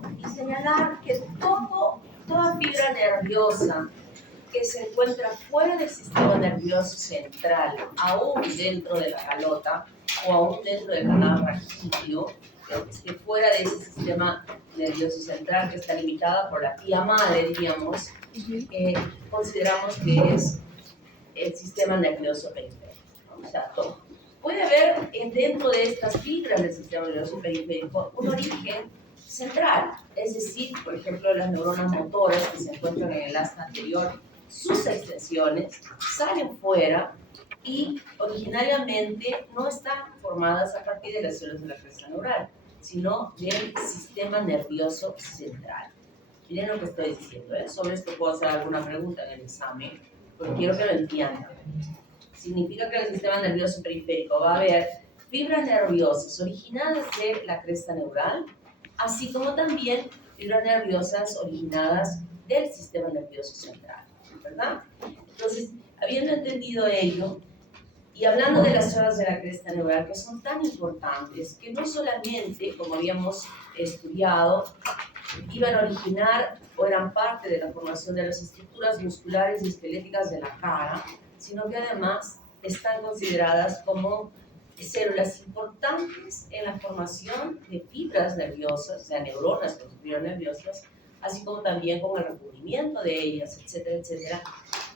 periférico y señalar que toda fibra nerviosa que se encuentra fuera del sistema nervioso central, aún dentro de la calota o aún dentro del canal raquídeo, que esté fuera de ese sistema nervioso central que está limitada por la tía madre, diríamos, consideramos que es el sistema nervioso periférico, ¿no? O sea, todo. Puede haber dentro de estas fibras del sistema nervioso periférico un origen central, es decir, por ejemplo, las neuronas motoras que se encuentran en el asta anterior, sus extensiones salen fuera y originariamente no están formadas a partir de las células de la cresta neural, sino del sistema nervioso central. Miren lo que estoy diciendo, ¿eh? Sobre esto puedo hacer alguna pregunta en el examen, porque quiero que lo entiendan. Significa que en el sistema nervioso periférico va a haber fibras nerviosas originadas de la cresta neural, así como también fibras nerviosas originadas del sistema nervioso central, ¿verdad? Entonces, habiendo entendido ello, y hablando de las zonas de la cresta neural que son tan importantes, que no solamente, como habíamos estudiado, iban a originar o eran parte de la formación de las estructuras musculares y esqueléticas de la cara, sino que además están consideradas como células importantes en la formación de fibras nerviosas, o sea, neuronas con fibras nerviosas, así como también con el recubrimiento de ellas, etcétera, etcétera,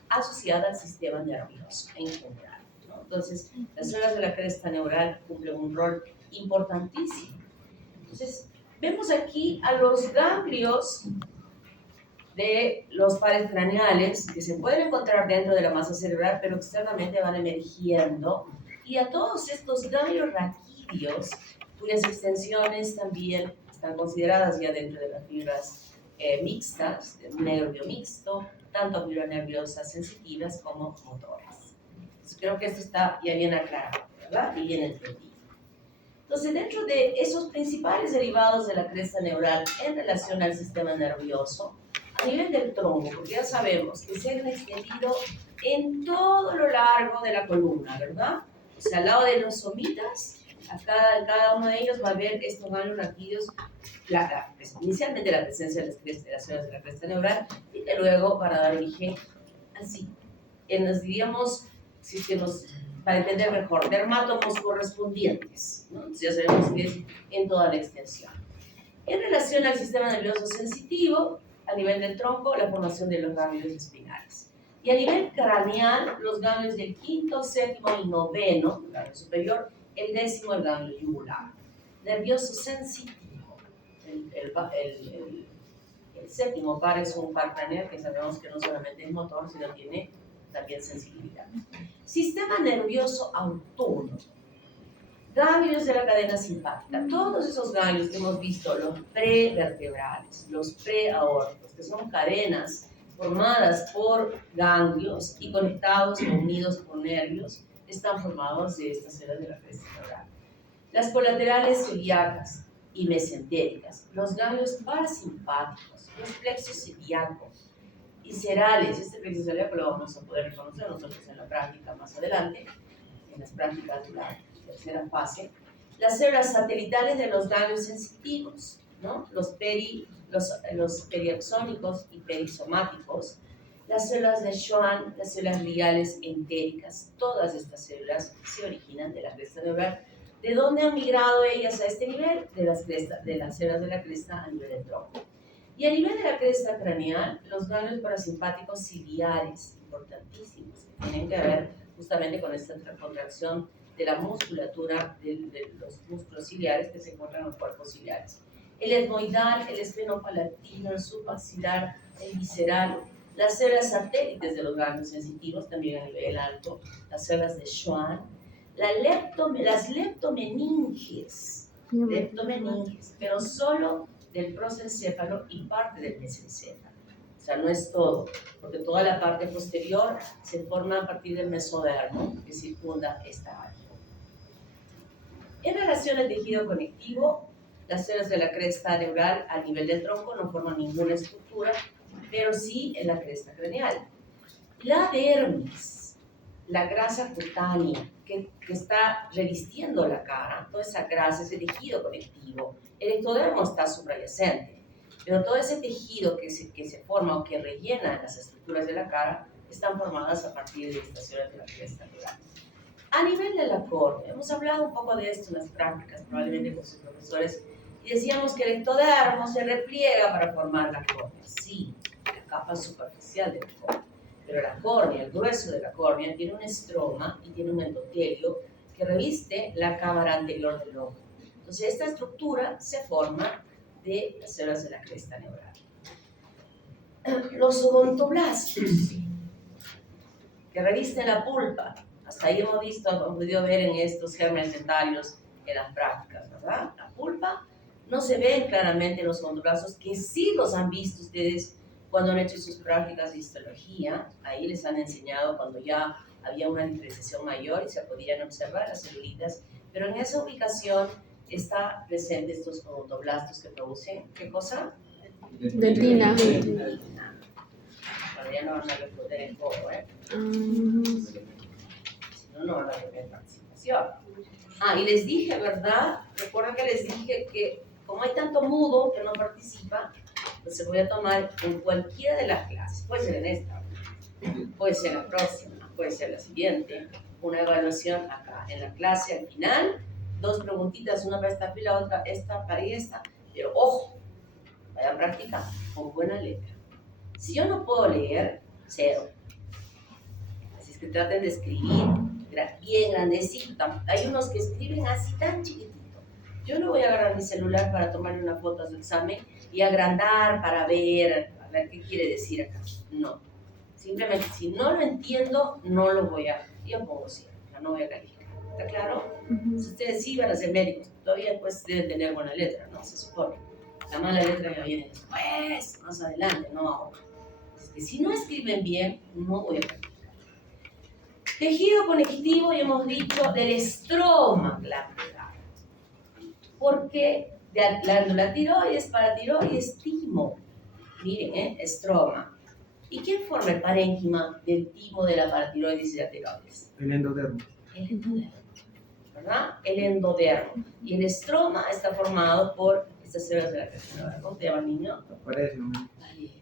asociada al sistema nervioso en general, ¿no? Entonces, las células de la cresta neural cumplen un rol importantísimo. Entonces, vemos aquí a los ganglios de los pares craneales que se pueden encontrar dentro de la masa cerebral, pero externamente van emergiendo, y a todos estos ganglios raquídeos, cuyas extensiones también están consideradas ya dentro de las fibras mixtas, de un nervio mixto, tanto fibras nerviosas sensitivas como motoras. Entonces, creo que esto está ya bien aclarado, ¿verdad? Y bien entendido. Entonces, dentro de esos principales derivados de la cresta neural en relación al sistema nervioso, a nivel del tronco, porque ya sabemos que se han extendido en todo lo largo de la columna, ¿verdad? O sea, al lado de los somitas, en cada uno de ellos va a haber estos ganglios raquídeos, inicialmente la presencia de las células de la cresta neural, y que luego van a dar origen así. Nos diríamos, si es que para entender mejor, dermátomos correspondientes, ¿no? Entonces ya sabemos que es en toda la extensión. En relación al sistema nervioso sensitivo, a nivel del tronco, la formación de los ganglios espinales. Y a nivel craneal, los ganglios del quinto, séptimo y noveno, el ganglio superior, el décimo, el ganglio yugular. Nervioso sensitivo. El séptimo par es un par craneal que sabemos que no solamente es motor, sino tiene también sensibilidad. Sistema nervioso autónomo. Ganglios de la cadena simpática. Todos esos ganglios que hemos visto, los prevertebrales, los preaórticos, que son cadenas formadas por ganglios y conectados o unidos por nervios, están formados de estas células de la cresta neural. Las colaterales celíacas y mesentéricas, los ganglios parasimpáticos, los plexos celíacos, viscerales. Este plexo celíaco lo vamos a poder reconocer nosotros en la práctica más adelante, en las prácticas de la tercera fase. Las células satelitales de los ganglios sensitivos, ¿no? Los periaxónicos y perisomáticos, las células de Schwann, las células gliales entéricas, todas estas células se originan de la cresta neural. ¿De dónde han migrado ellas a este nivel? De las células de la cresta a nivel del tronco. Y a nivel de la cresta craneal, los ganglios parasimpáticos ciliares, importantísimos, que tienen que ver justamente con esta contracción de la musculatura de los músculos ciliares que se encuentran en los cuerpos ciliares. El etmoidal, el esfenopalatino, el submaxilar, el visceral, las células satélites de los ganglios sensitivos, también a nivel alto, las células de Schwann, las leptomeninges, pero solo del prosencéfalo y parte del mesencéfalo. O sea, no es todo, porque toda la parte posterior se forma a partir del mesodermo que circunda esta área. En relación al tejido conectivo, las células de la cresta neural a nivel del tronco no forman ninguna estructura, pero sí en la cresta craneal. La dermis, la grasa cutánea que está revistiendo la cara, toda esa grasa, ese tejido conectivo, el ectodermo está subyacente. Pero todo ese tejido que se forma o que rellena las estructuras de la cara están formadas a partir de estas células de la cresta neural. A nivel de la córnea, hemos hablado un poco de esto en las prácticas, probablemente con sus profesores, y decíamos que el ectodermo se repliega para formar la córnea. Sí, la capa superficial de la córnea. Pero la córnea, el grueso de la córnea, tiene un estroma y tiene un endotelio que reviste la cámara anterior del ojo. Entonces, esta estructura se forma de las células de la cresta neural. Los odontoblastos, que revisten la pulpa. Hasta ahí hemos podido ver en estos gérmenes dentarios en las prácticas, ¿verdad? La pulpa no se ven claramente en los odontoblastos, que sí los han visto ustedes cuando han hecho sus prácticas de histología. Ahí les han enseñado cuando ya había una diferenciación mayor y se podían observar las celulitas, pero en esa ubicación está presente estos odontoblastos que producen, ¿qué cosa? Dentina. Bueno, ya no van a responder el poco, ¿eh? Si no, no van a tener participación. Y les dije, ¿verdad? Recuerden que les dije que como hay tanto mudo que no participa, pues se voy a tomar en cualquiera de las clases. Puede ser en esta, puede ser la próxima, puede ser la siguiente. Una evaluación acá en la clase al final. 2 preguntitas, una para esta fila, otra esta para esta. Pero ojo, vayan practicando con buena letra. Si yo no puedo leer, 0. Así es que traten de escribir bien grandecito. Hay unos que escriben así tan chiquitito. Yo no voy a agarrar mi celular para tomarle una foto a su examen y agrandar para ver, a ver qué quiere decir acá. No. Simplemente, si no lo entiendo, no lo voy a... Yo pongo 0, no voy a calificar. ¿Está claro? Si ustedes sí van a ser médicos, todavía pues deben tener buena letra, ¿no? Se supone. La mala letra ya viene después, más adelante, no ahora. Es que si no escriben bien, no voy a calificar. Tejido conectivo, y hemos dicho, del estroma glandular. Porque de la glándula tiroides, paratiroides, timo. Miren, estroma. ¿Y quién forma el parénquima del timo de la paratiroides y la tiroides? El endodermo. El endodermo, ¿verdad? El endodermo. Y el estroma está formado por estas células de la cresta neural. ¿Cómo te llamas, niño? Aparece, ¿no? Ahí es.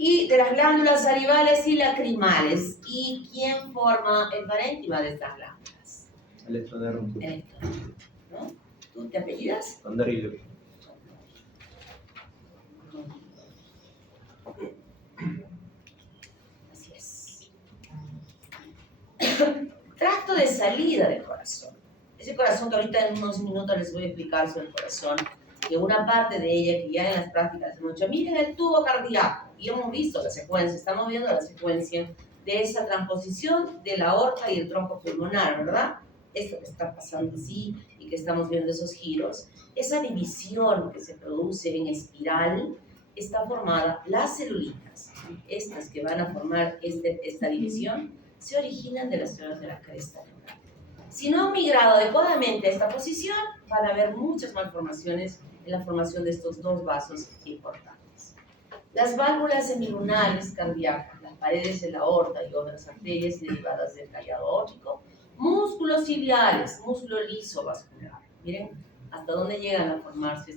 Y de las glándulas salivales y lacrimales. ¿Y quién forma el parénquima de estas glándulas? El ectodermo. El ectodermo, ¿no? ¿Tú te apellidas? Condorilo. Así es. Tracto de salida del corazón. Ese corazón que ahorita en unos minutos les voy a explicar sobre el corazón, que una parte de ella que ya en las prácticas hemos dicho, miren el tubo cardíaco, y hemos visto la secuencia, estamos viendo la secuencia de esa transposición de la aorta y el tronco pulmonar, ¿verdad? Esto que está pasando así y que estamos viendo esos giros, esa división que se produce en espiral está formada, las celulitas, estas que van a formar esta división, se originan de las células de la cresta neural. Si no han migrado adecuadamente a esta posición, van a haber muchas malformaciones en la formación de estos 2 vasos importantes. Las válvulas semilunares cardíacas, las paredes de la aorta y otras arterias derivadas del callado aórtico, músculos ciliares, músculo liso vascular. Miren hasta dónde llegan a formarse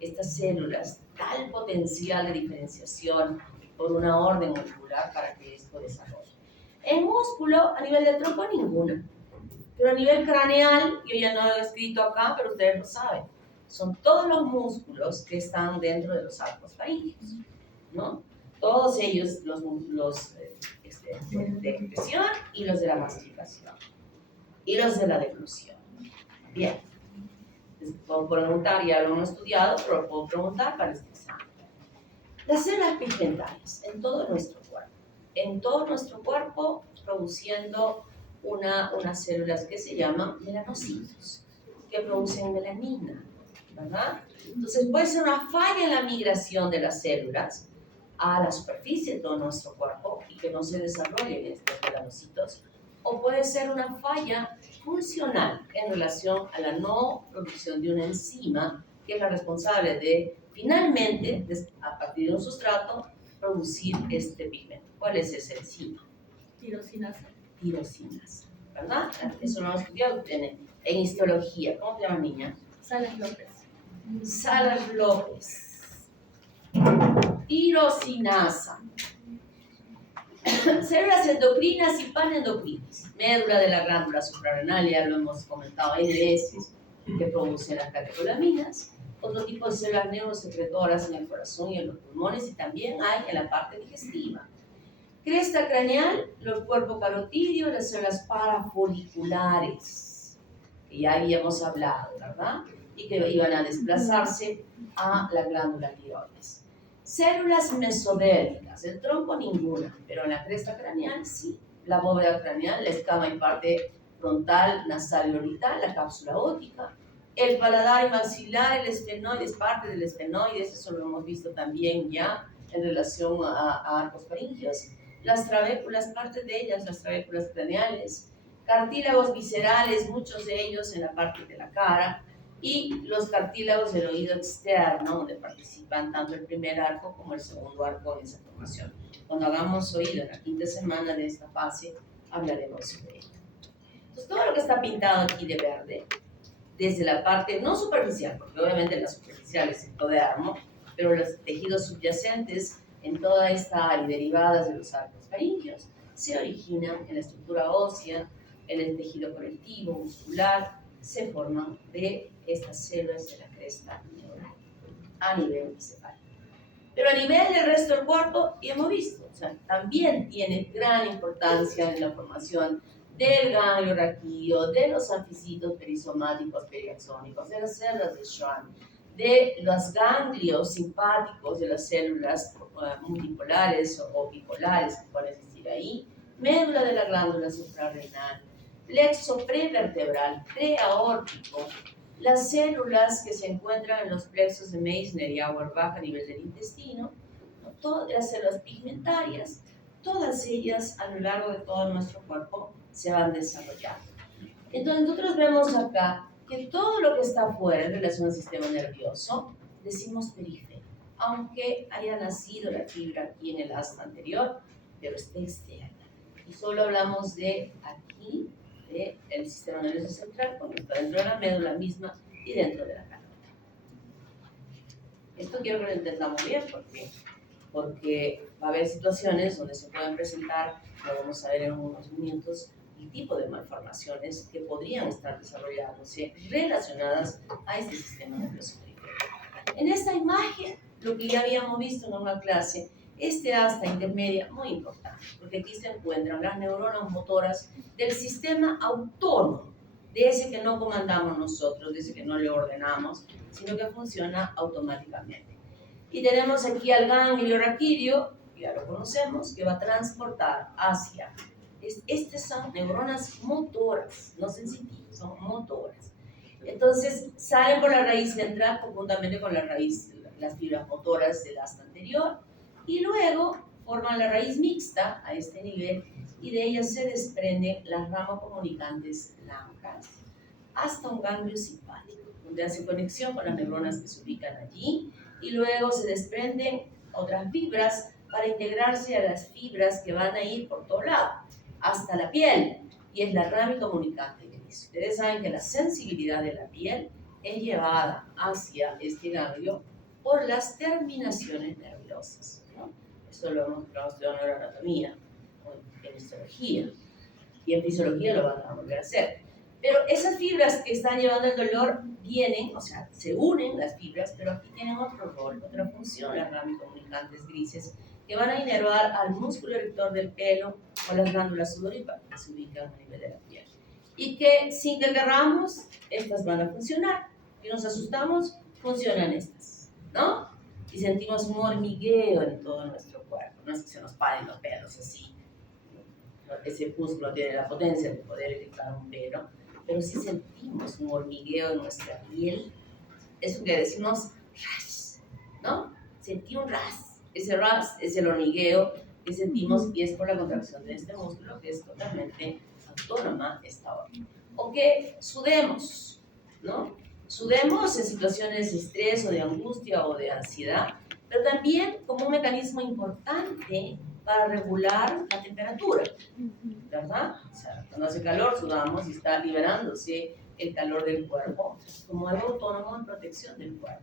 estas células, tal potencial de diferenciación por una orden molecular para que esto desarrolle. En músculo, a nivel del tronco, ninguna. Pero a nivel craneal, yo ya no lo he escrito acá, pero ustedes lo saben. Son todos los músculos que están dentro de los arcos faríngeos, ¿no? Todos ellos, los músculos de expresión y los de la masticación. Y los de la deglución. Bien. Les puedo preguntar, ya lo hemos estudiado, pero lo puedo preguntar para este examen. Las células pigmentarias en todo nuestro cuerpo. En todo nuestro cuerpo produciendo unas células que se llaman melanocitos. que producen melanina, ¿verdad? Entonces puede ser una falla en la migración de las células a la superficie de todo nuestro cuerpo y que no se desarrollen estos melanocitos, o puede ser una falla funcional en relación a la no producción de una enzima que es la responsable de finalmente, a partir de un sustrato, producir este pigmento. ¿Cuál es esa enzima? Tirosinasa. Tirosinasa, ¿verdad? Eso lo hemos estudiado en histología. ¿Cómo te llamas, niña? Salas López. Salas López. Tirosinasa. Células endocrinas y panendocrinas. Médula de la glándula suprarrenal, ya lo hemos comentado N veces, que producen las catecolaminas. Otro tipo de células neurosecretoras en el corazón y en los pulmones, y también hay en la parte digestiva. Cresta craneal, los cuerpos carotídeos, las células parafoliculares, que ya habíamos hablado, ¿verdad? Y que iban a desplazarse a la glándula tiroides. Células mesodérmicas, el tronco ninguna, pero en la cresta craneal sí. La bóveda craneal, la escama y parte frontal, nasal y orbital, la cápsula óptica. El paladar y maxilar, el esfenoides, parte del esfenoides, eso lo hemos visto también ya en relación a arcos faríngeos. Las trabéculas, parte de ellas, las trabéculas craneales. Cartílagos viscerales, muchos de ellos en la parte de la cara. Y los cartílagos del oído externo, donde participan tanto el primer arco como el segundo arco en esa formación. Cuando hagamos oído en la quinta semana de esta fase, hablaremos sobre ello. Entonces, todo lo que está pintado aquí de verde, desde la parte no superficial, porque obviamente la superficial es el epidermo, pero los tejidos subyacentes en toda esta área derivadas de los arcos faríngeos se originan en la estructura ósea, en el tejido conectivo, muscular, se forman de estas células de la cresta neural a nivel encefálico. Pero a nivel del resto del cuerpo, ya hemos visto, o sea, también tiene gran importancia en la formación del ganglio raquídeo, de los anficitos perisomáticos periaxónicos, de las células de Schwann, de los ganglios simpáticos de las células multipolares o bipolares que pueden existir ahí, médula de la glándula suprarrenal, plexo prevertebral, preaórtico, las células que se encuentran en los plexos de Meissner y Auerbach a nivel del intestino, todas las células pigmentarias, todas ellas a lo largo de todo nuestro cuerpo se van desarrollando. Entonces nosotros vemos acá que todo lo que está afuera en relación al sistema nervioso, decimos periférico, aunque haya nacido la fibra aquí en el asta anterior, pero está externa. Y solo hablamos de aquí, del sistema nervioso central, cuando está dentro de la médula misma y dentro de la calota. Esto quiero que lo entendamos bien porque va a haber situaciones donde se pueden presentar, lo vamos a ver en unos minutos, el tipo de malformaciones que podrían estar desarrollándose relacionadas a este sistema nervioso periférico. En esta imagen, lo que ya habíamos visto en una clase, este asta intermedia, muy importante, porque aquí se encuentran las neuronas motoras del sistema autónomo, de ese que no comandamos nosotros, de ese que no le ordenamos, sino que funciona automáticamente. Y tenemos aquí al ganglio raquídeo, ya lo conocemos, que va a transportar hacia... Estas son neuronas motoras, no sensitivas, son motoras. Entonces salen por la raíz central conjuntamente con la raíz, las fibras motoras del asta anterior, y luego forman la raíz mixta a este nivel, y de ellas se desprenden las ramas comunicantes blancas hasta un ganglio simpático, donde hace conexión con las neuronas que se ubican allí, y luego se desprenden otras fibras para integrarse a las fibras que van a ir por todo lado, hasta la piel, y es la rama comunicante gris. Ustedes saben que la sensibilidad de la piel es llevada hacia este ganglio por las terminaciones nerviosas, ¿no? Eso lo hemos estudiado en neuroanatomía, en histología, y en fisiología lo van a volver a hacer. Pero esas fibras que están llevando el dolor vienen, o sea, se unen las fibras, pero aquí tienen otro rol, otra función, las ramas comunicantes grises, que van a inervar al músculo erector del pelo o las glándulas sudoríparas que se ubican a nivel de la piel. Y que sin que querramos, estas van a funcionar. Si nos asustamos, funcionan estas, ¿no? Y sentimos un hormigueo en todo nuestro cuerpo. No es que se nos paren los pelos así. Ese músculo tiene la potencia de poder erectar un pelo. pero sí sentimos un hormigueo en nuestra piel. Eso que decimos ras, ¿no? Sentí un ras. Ese ras es el hormigueo que sentimos y es por la contracción de este músculo que es totalmente autónoma esta orden. O que sudemos, ¿no? Sudemos en situaciones de estrés o de angustia o de ansiedad, pero también como un mecanismo importante para regular la temperatura, ¿verdad? O sea, cuando hace calor sudamos y está liberándose el calor del cuerpo como algo autónomo en protección del cuerpo.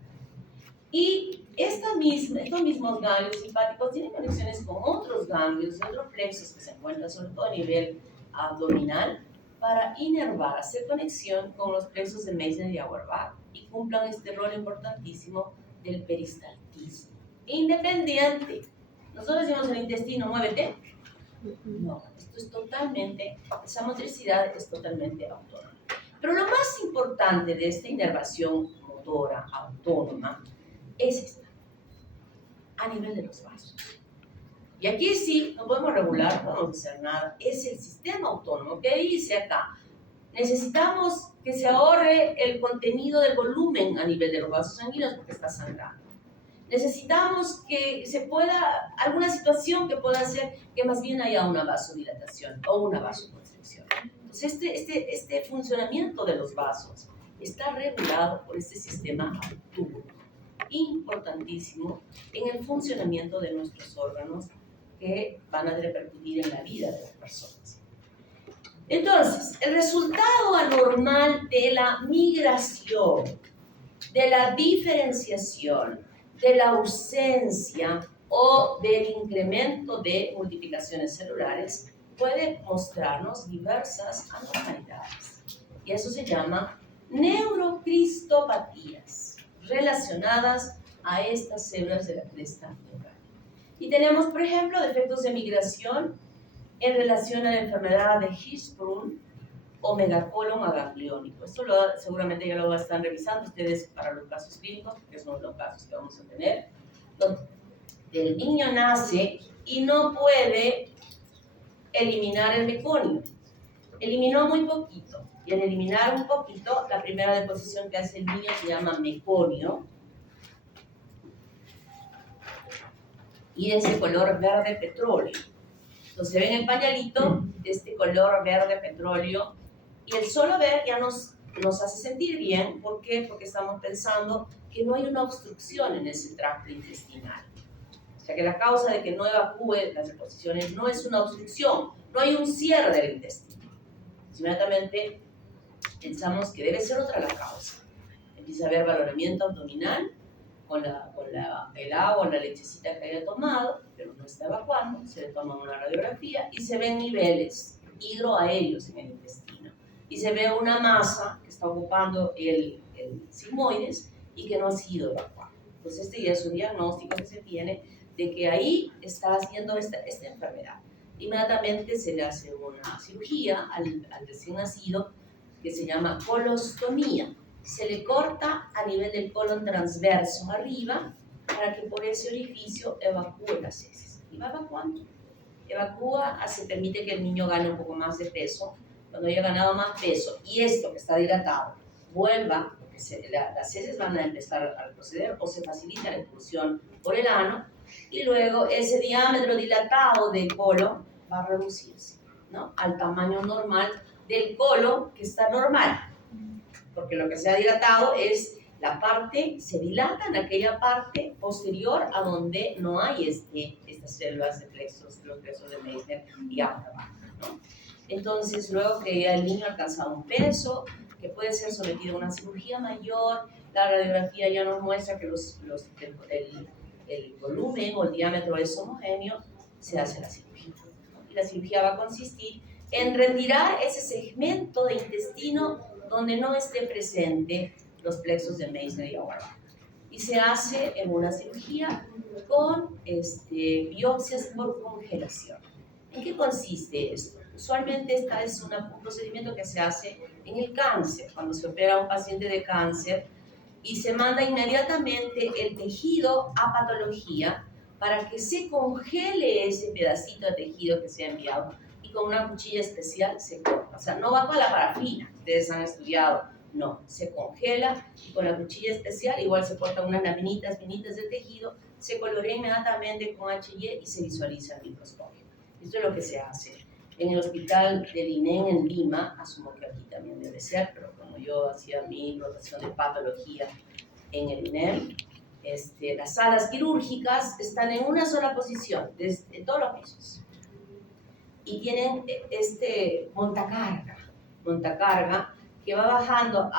Y estos mismos ganglios simpáticos tienen conexiones con otros ganglios y otros plexos que se encuentran sobre todo a nivel abdominal para inervar, hacer conexión con los plexos de Meissner y Auerbach y cumplan este rol importantísimo del peristaltismo. Independiente. Nosotros decimos el intestino, muévete. No, esto es totalmente, esa motricidad es totalmente autónoma. Pero lo más importante de esta inervación motora autónoma es esta, a nivel de los vasos. Y aquí sí, no podemos regular, no podemos hacer nada. Es el sistema autónomo que dice acá, necesitamos que se ahorre el contenido del volumen a nivel de los vasos sanguíneos porque está sangrando. Necesitamos que se pueda, alguna situación que pueda hacer que más bien haya una vasodilatación o una vasoconstricción. Entonces, este funcionamiento de los vasos está regulado por este sistema autónomo, importantísimo en el funcionamiento de nuestros órganos que van a repercutir en la vida de las personas. Entonces, el resultado anormal de la migración, de la diferenciación, de la ausencia o del incremento de multiplicaciones celulares puede mostrarnos diversas anormalidades. Y eso se llama neurocristopatías relacionadas a estas células de la cresta neural. Y tenemos, por ejemplo, defectos de migración en relación a la enfermedad de Hirschsprung o megacolon agangliónico. Esto seguramente ya lo están revisando ustedes para los casos clínicos, porque son los casos que vamos a tener. El niño nace y no puede eliminar el meconio. Eliminó muy poquito. Y al eliminar un poquito, la primera deposición que hace el niño se llama meconio. Y es de color verde petróleo. Entonces se ve en el pañalito este color verde petróleo. Y el solo ver ya nos hace sentir bien. ¿Por qué? Porque estamos pensando que no hay una obstrucción en ese tracto intestinal. O sea que la causa de que no evacúe las deposiciones no es una obstrucción, no hay un cierre del intestino. Inmediatamente pensamos que debe ser otra la causa. Empieza a haber valoramiento abdominal con el agua o la lechecita que haya tomado, pero no está evacuando, se le toma una radiografía y se ven niveles hidroaéreos en el intestino. Y se ve una masa que está ocupando el sigmoides y que no ha sido evacuada. Entonces este ya es un diagnóstico que se tiene de que ahí está haciendo esta enfermedad. Inmediatamente se le hace una cirugía al recién nacido que se llama colostomía. Se le corta a nivel del colon transverso arriba para que por ese orificio evacúe las heces. Y va evacuando. Evacúa, se permite que el niño gane un poco más de peso. Cuando haya ganado más peso y esto que está dilatado vuelva, porque las heces van a empezar a proceder o se facilita la expulsión por el ano y luego ese diámetro dilatado del colon va a reducirse, ¿no?, al tamaño normal del colon que está normal, porque lo que se ha dilatado es la parte, se dilata en aquella parte posterior a donde no hay estas células de plexos, los plexos de Meissner y Auerbach, ¿no? Entonces, luego que ya el niño ha alcanzado un peso, que puede ser sometido a una cirugía mayor, la radiografía ya nos muestra que el volumen o el diámetro es homogéneo, se hace la cirugía. Y la cirugía va a consistir en retirar ese segmento de intestino donde no esté presente los plexos de Meissner y Auerbach. Y se hace en una cirugía con biopsias por congelación. ¿En qué consiste esto? Usualmente este es un procedimiento que se hace en el cáncer, cuando se opera a un paciente de cáncer y se manda inmediatamente el tejido a patología para que se congele ese pedacito de tejido que se ha enviado y con una cuchilla especial se corta. O sea, no va con la parafina, ustedes han estudiado, no, se congela y con la cuchilla especial igual se cortan unas laminitas finitas de tejido, se colorea inmediatamente con HY y se visualiza en microscopio. Esto es lo que se hace. En el hospital del INEM en Lima, asumo que aquí también debe ser, pero como yo hacía mi rotación de patología en el INEM, las salas quirúrgicas están en una sola posición, desde todos los pisos. Y tienen montacarga que va bajando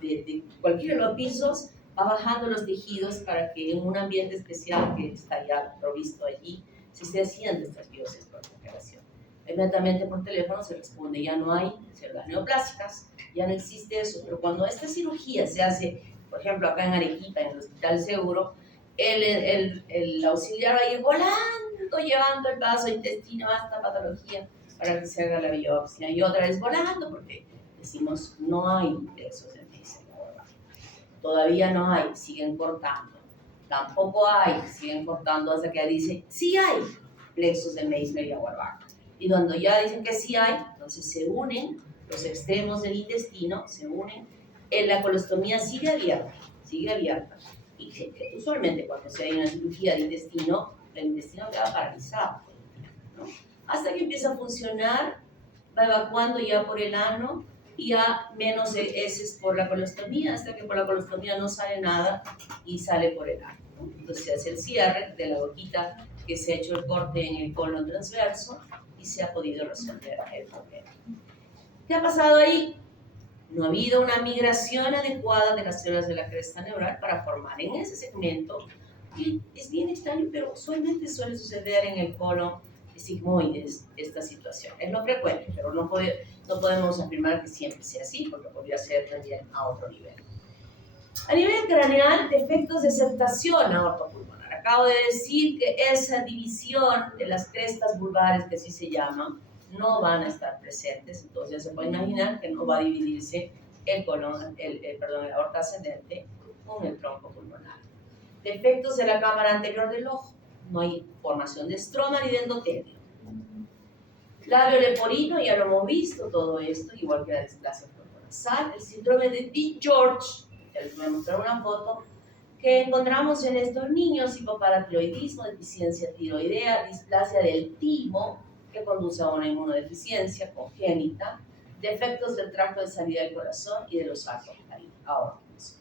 de cualquiera de los pisos, va bajando los tejidos para que en un ambiente especial que está ya provisto allí, se esté haciendo estas biopsias por congelación. Inmediatamente por teléfono se responde, ya no hay células neoplásicas, ya no existe eso, pero cuando esta cirugía se hace, por ejemplo, acá en Arequipa, en el Hospital Seguro, el auxiliar va a ir volando, llevando el vaso intestino hasta patología para que se haga la biopsia, y otra vez volando, porque decimos, no hay plexos en médula ovar. Todavía no hay, siguen cortando. Tampoco hay, siguen cortando hasta que dice, sí hay plexos en médula ovar. Y cuando ya dicen que sí hay, entonces se unen los extremos del intestino, se unen, la colostomía sigue abierta, y que usualmente cuando se hay una cirugía de intestino, el intestino queda paralizado, ¿no? Hasta que empieza a funcionar, va evacuando ya por el ano y ya menos heces por la colostomía, hasta que por la colostomía no sale nada y sale por el ano, ¿no? Entonces se hace el cierre de la boquita que se ha hecho el corte en el colon transverso y se ha podido resolver el problema. ¿Qué ha pasado ahí? No ha habido una migración adecuada de las células de la cresta neural para formar en ese segmento, y es bien extraño, pero usualmente suele suceder en el colon sigmoides esta situación. Es lo frecuente, pero no podemos afirmar que siempre sea así, porque podría ser también a otro nivel. A nivel craneal, defectos de septación aortopulmonar. Acabo de decir que esa división de las crestas vulvares, que así se llaman, no van a estar presentes, entonces ya se puede imaginar que no va a dividirse el aorta ascendente con el tronco pulmonar. Defectos de la cámara anterior del ojo, no hay formación de estroma ni de endotelio. Labio leporino, ya lo hemos visto todo esto, igual que la displasia frontonasal. El síndrome de Big George, ya les voy a mostrar una foto, que encontramos en estos niños: hipoparatiroidismo, deficiencia tiroidea, displasia del timo, que conduce a una inmunodeficiencia congénita, defectos del tracto de salida del corazón y de los arcos aórticos.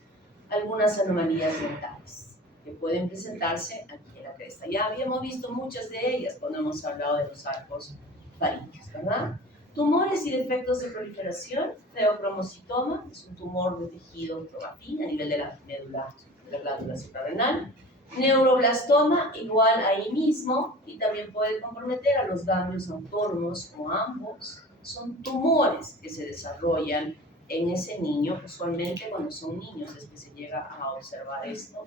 Algunas anomalías dentales que pueden presentarse aquí en la cresta. Ya habíamos visto muchas de ellas cuando hemos hablado de los arcos faríngeo, ¿verdad? Tumores y defectos de proliferación. Feocromocitoma, es un tumor de tejido probafín a nivel de la médula de la glándula suprarrenal. Neuroblastoma, igual ahí mismo, y también puede comprometer a los ganglios autónomos o ambos. Son tumores que se desarrollan en ese niño, usualmente cuando son niños es que se llega a observar esto.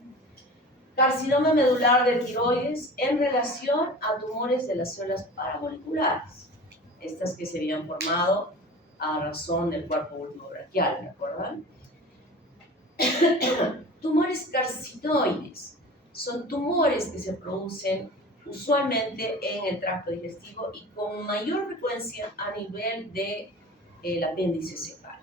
Carcinoma medular de tiroides en relación a tumores de las células paramoleculares, estas que se habían formado a razón del cuerpo último braquial, ¿me acuerdan? Tumores carcinoides son tumores que se producen usualmente en el tracto digestivo y con mayor frecuencia a nivel de el apéndice secal.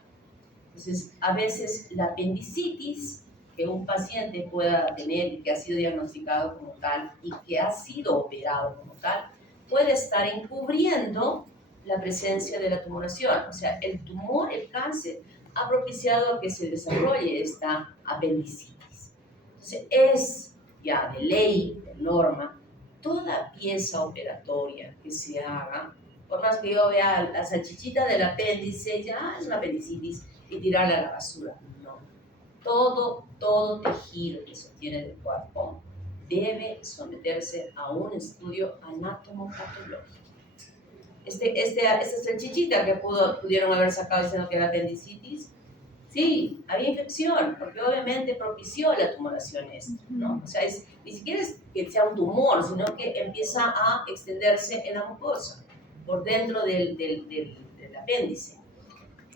Entonces, a veces la apendicitis que un paciente pueda tener y que ha sido diagnosticado como tal y que ha sido operado como tal, puede estar encubriendo la presencia de la tumoración. O sea, el tumor, el cáncer, ha propiciado que se desarrolle esta apendicitis. Entonces, es ya de ley, de norma, toda pieza operatoria que se haga, por más que yo vea la salchichita del apéndice, ya es una apendicitis, y tirarla a la basura. No. Todo tejido que sostiene el cuerpo debe someterse a un estudio anatomopatológico. Esta salchichita que pudieron haber sacado diciendo que era apendicitis, sí, había infección, porque obviamente propició la tumoración esta, ¿no? O sea, ni siquiera es que sea un tumor, sino que empieza a extenderse en la mucosa, por dentro del apéndice.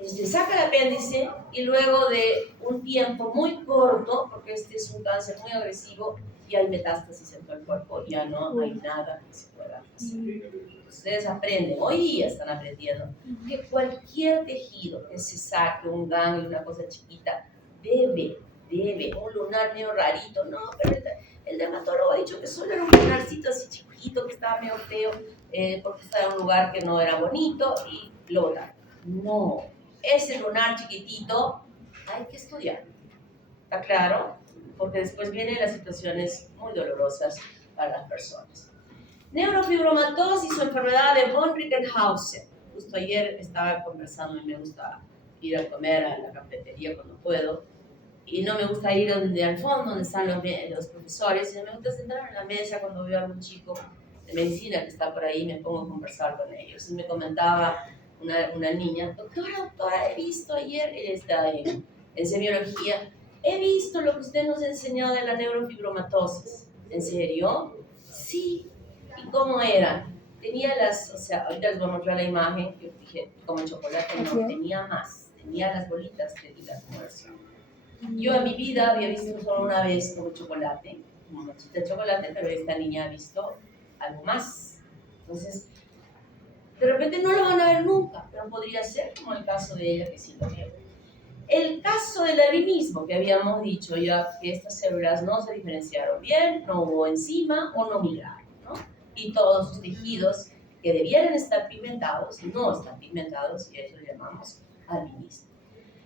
Se saca el apéndice y luego de un tiempo muy corto, porque este es un cáncer muy agresivo, ya hay metástasis en todo el cuerpo, ya no hay nada que se pueda hacer. Ustedes aprenden, hoy día están aprendiendo, que cualquier tejido que se saque, un ganglio, una cosa chiquita, debe, un lunar medio rarito, no, pero el dermatólogo ha dicho que solo era un lunarcito así chiquito, que estaba medio feo, porque estaba en un lugar que no era bonito y lo botaron. No, ese lunar chiquitito hay que estudiar, ¿está claro? Porque después vienen las situaciones muy dolorosas para las personas. Neurofibromatosis o enfermedad de von Rickenhausen. Justo ayer estaba conversando y me gusta ir a comer a la cafetería cuando puedo. Y no me gusta ir donde al fondo, donde están los profesores, sino me gusta sentarme en la mesa cuando veo a algún chico de medicina que está por ahí y me pongo a conversar con ellos. Y me comentaba una niña, doctora, he visto ayer, ella está en semiología, he visto lo que usted nos enseñó de la neurofibromatosis. ¿En serio? Sí. ¿Y cómo era? Tenía o sea, ahorita les voy a mostrar la imagen, yo dije, como chocolate, no, tenía más, tenía las bolitas de la conversión. Yo en mi vida había visto solo una vez como chocolate, una manchita de chocolate, pero esta niña ha visto algo más. Entonces, de repente no lo van a ver nunca, pero podría ser como el caso de ella que sí lo vio. El caso del albinismo, que habíamos dicho ya que estas células no se diferenciaron bien, no hubo enzima o no migraron, ¿no? Y todos sus tejidos que debieran estar pigmentados no están pigmentados y eso lo llamamos albinismo.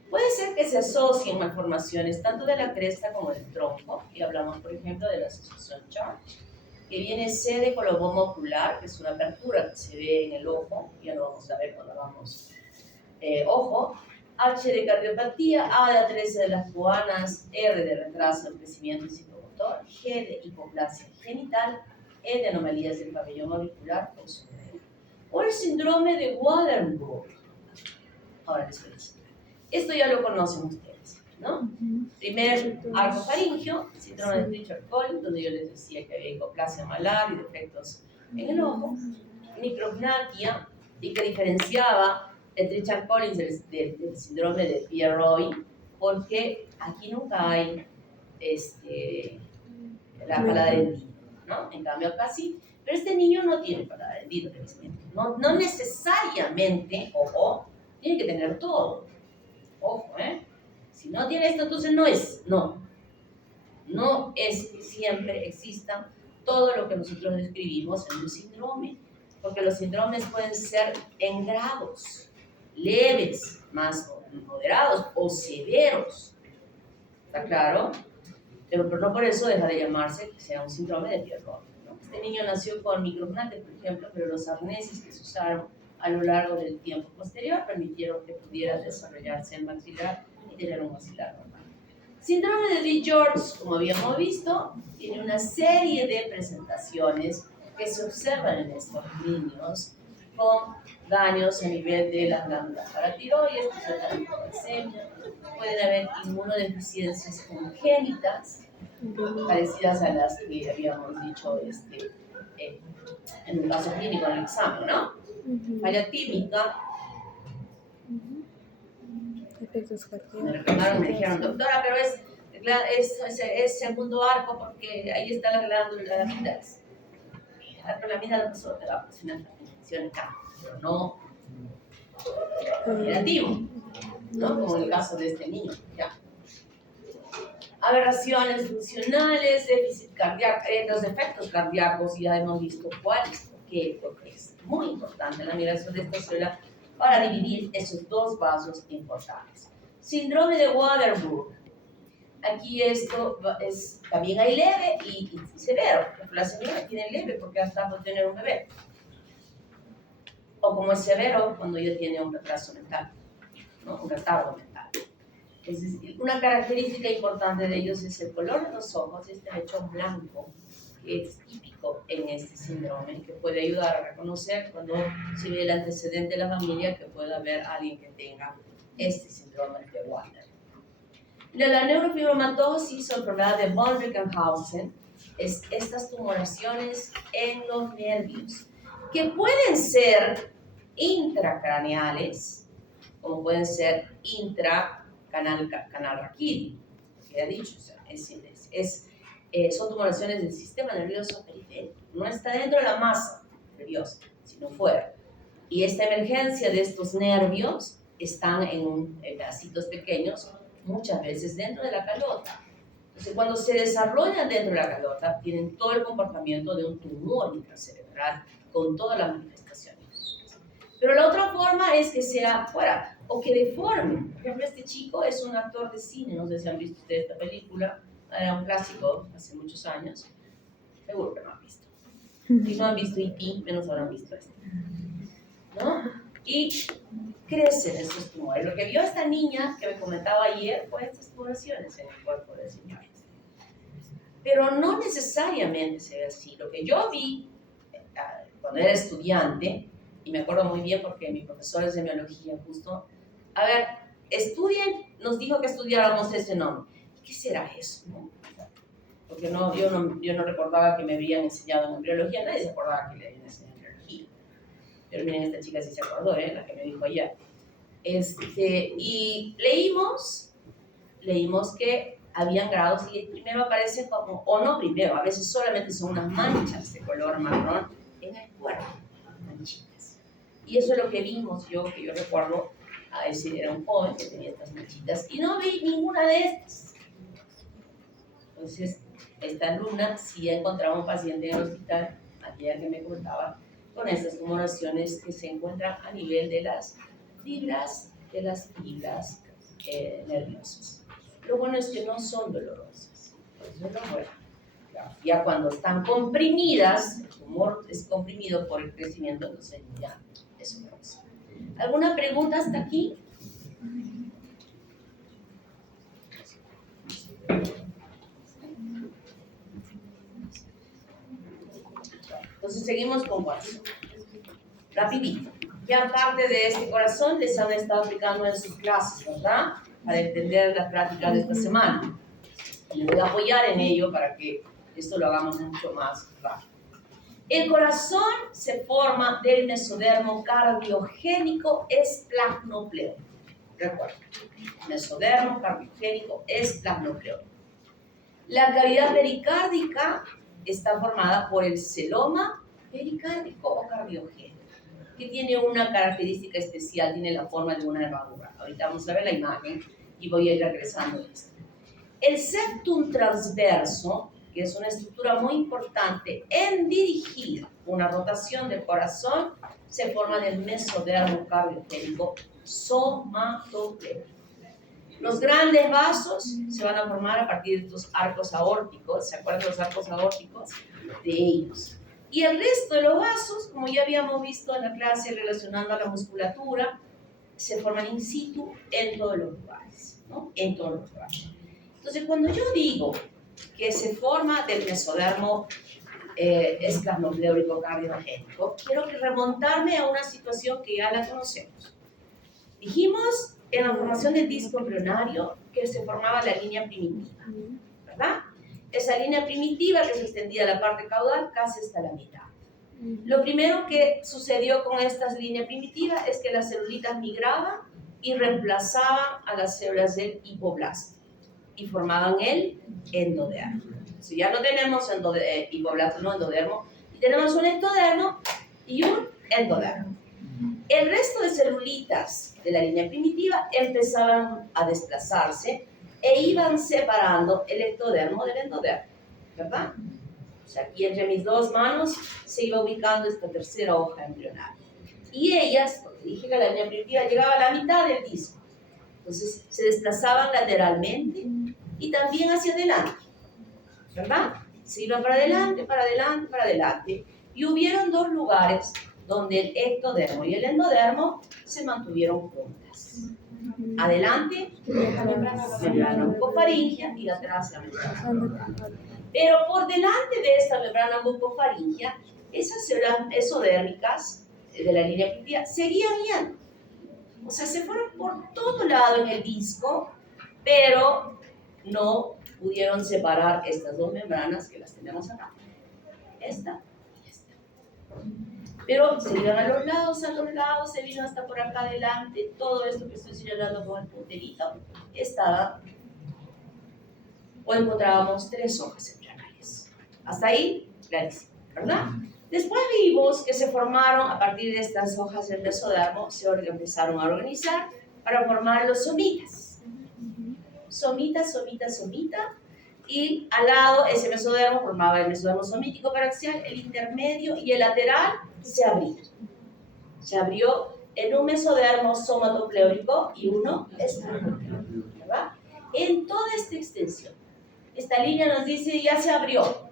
Puede ser que se asocien malformaciones tanto de la cresta como del tronco, y hablamos por ejemplo de la asociación Church, que viene C de coloboma ocular, que es una apertura que se ve en el ojo, ya lo vamos a ver cuando hagamos ojo, H de cardiopatía, A de atresia de las guanas, R de retraso del crecimiento psicomotor, G de hipoplasia genital, E de anomalías del pabellón auricular o el síndrome de Waardenburg. Ahora les voy a decir. Esto ya lo conocen ustedes, ¿no? Primer arco faríngeo, síndrome de Treacher-Collins, donde yo les decía que había hipoplasia malar y defectos en el ojo, micrognatia, y que diferenciaba el Treacher-Collins del síndrome de Pierre-Robin, porque aquí nunca hay la paladar hendido, ¿no? En cambio acá sí, pero este niño no tiene paladar hendido, no necesariamente, ojo, tiene que tener todo. Ojo, si no tiene esto, entonces no es que siempre exista todo lo que nosotros describimos en un síndrome, porque los síndromes pueden ser en grados, leves, más moderados o severos, ¿está claro? Pero no por eso deja de llamarse que sea un síndrome de Pierre-Robin, ¿no? Este niño nació con micrognates, por ejemplo, pero los arneses que se usaron a lo largo del tiempo posterior permitieron que pudiera desarrollarse el maxilar y tener un maxilar normal. Síndrome de Lee-George, como habíamos visto, tiene una serie de presentaciones que se observan en estos niños con daños a nivel de las glándulas paratiroides, pueden haber inmunodeficiencias congénitas parecidas a las que habíamos dicho en un caso clínico en el examen, ¿no? Falla típica. Me recordaron, me dijeron, doctora, pero es segundo arco porque ahí está la glándula laminares. Pero la mina no te va a presionar la infección acá, pero no negativo, ¿no? Como en el caso de este niño, ya. Aberraciones funcionales, déficit cardíaco, los defectos cardíacos, ya hemos visto cuáles, porque es muy importante la migración de esta célula para dividir esos dos vasos importantes. Síndrome de Waardenburg. Aquí esto también hay leve y severo. La señora tiene leve porque hasta por tener un bebé. O como es severo cuando ella tiene un retraso mental, ¿no? Un retardo mental. Entonces, una característica importante de ellos es el color de los ojos, este lechón blanco, que es típico en este síndrome, que puede ayudar a reconocer cuando se ve el antecedente de la familia que pueda haber alguien que tenga este síndrome de Waardenburg. La neurofibromatosis o enfermedad de von Rickenhausen es estas tumoraciones en los nervios, que pueden ser intracraneales como pueden ser intracanal raquídeo, que ya he dicho, o sea, son tumoraciones del sistema nervioso periférico, no está dentro de la masa nerviosa, sino fuera. Y esta emergencia de estos nervios están en pedacitos pequeños, muchas veces dentro de la calota. Entonces, cuando se desarrollan dentro de la calota, tienen todo el comportamiento de un tumor intracerebral con todas las manifestaciones. Pero la otra forma es que sea fuera o que deforme. Por ejemplo, este chico es un actor de cine, no sé si han visto ustedes esta película, era un clásico hace muchos años, seguro que no han visto. Si no han visto E.T., menos habrán visto esto, ¿no? Y crecen estos tumores. Lo que vio esta niña que me comentaba ayer fue estas tumoraciones en el cuerpo del señor. Pero no necesariamente se ve así. Lo que yo vi cuando era estudiante, y me acuerdo muy bien porque mi profesor es de biología justo, a ver, estudien, nos dijo que estudiáramos ese nombre. ¿Qué será eso? ¿No? Porque yo no recordaba que me habían enseñado en biología, nadie se acordaba que le habían enseñado en biología. Pero miren, esta chica sí se acordó, la que me dijo ayer. Y leímos que habían grados y primero aparecen como, o no primero, a veces solamente son unas manchas de color marrón en el cuerpo, manchitas. Y eso es lo que vimos que yo recuerdo, a decir, era un joven que tenía estas manchitas y no vi ninguna de estas. Entonces, esta alumna sí encontraba un paciente en el hospital, aquella que me contaba, con estas tumoraciones que se encuentran a nivel de las fibras nerviosas. Lo bueno es que no son dolorosas, eso es lo bueno. Ya cuando están comprimidas, el tumor es comprimido por el crecimiento, entonces ya es otra cosa. ¿Alguna pregunta hasta aquí? Entonces seguimos con corazón. Rapidito. Ya parte de este corazón les han estado aplicando en sus clases, ¿verdad? Para entender la práctica de esta semana. Les voy a apoyar en ello para que esto lo hagamos mucho más rápido. El corazón se forma del mesodermo cardiogénico esplasmopleónico. Recuerda, mesodermo cardiogénico esplasmopleónico. La cavidad pericárdica está formada por el celoma pericárdico o cardiogénico, que tiene una característica especial, tiene la forma de una herradura. Ahorita vamos a ver la imagen y voy a ir regresando a esto. El septum transverso, que es una estructura muy importante en dirigir una rotación del corazón, se forma del mesodermo cardiogénico somatopleónico. Los grandes vasos se van a formar a partir de estos arcos aórticos. ¿Se acuerdan de los arcos aórticos? De ellos. Y el resto de los vasos, como ya habíamos visto en la clase relacionando a la musculatura, se forman in situ en todos los lugares, ¿no? En todos los lugares. Entonces, cuando yo digo que se forma del mesodermo esplasmopleónico cardiogénico, quiero remontarme a una situación que ya la conocemos. Dijimos en la formación del disco embrionario que se formaba la línea primitiva, ¿verdad? Esa línea primitiva que se extendía a la parte caudal casi hasta la mitad. Lo primero que sucedió con estas líneas primitivas es que las celulitas migraban y reemplazaban a las células del hipoblasto y formaban el endodermo. Si ya no tenemos hipoblasto, no endodermo, y tenemos un ectodermo y un endodermo. El resto de celulitas de la línea primitiva empezaban a desplazarse e iban separando el ectodermo del endodermo, ¿verdad? O sea, aquí entre mis dos manos se iba ubicando esta tercera hoja embrionaria. Y ellas, porque dije que la línea primitiva llegaba a la mitad del disco, entonces se desplazaban lateralmente y también hacia adelante, ¿verdad? Se iban para adelante, para adelante, para adelante. Y hubieron dos lugares donde el ectodermo y el endodermo se mantuvieron juntas. Adelante, membrana bucofaringea y atrás la membrana. Pero por delante de esta membrana bucofaringea, esas células mesodérmicas de la línea primitiva seguían yendo. O sea, se fueron por todo lado en el disco, pero no pudieron separar estas dos membranas que las tenemos acá. Esta y esta. Pero se iban a los lados, se vino hasta por acá adelante. Todo esto que estoy señalando con el punterito estaba, o encontrábamos 3 hojas centrales. Hasta ahí, clarísimo, ¿verdad? Después vimos que se formaron, a partir de estas hojas del mesodermo, se empezaron a organizar para formar los somitas. Somita, y al lado ese mesodermo formaba el mesodermo somítico paraxial, el intermedio y el lateral se abría. Se abrió en un mesodermo somatopleórico y uno esplagmopleórico, ¿verdad? En toda esta extensión, esta línea nos dice ya se abrió,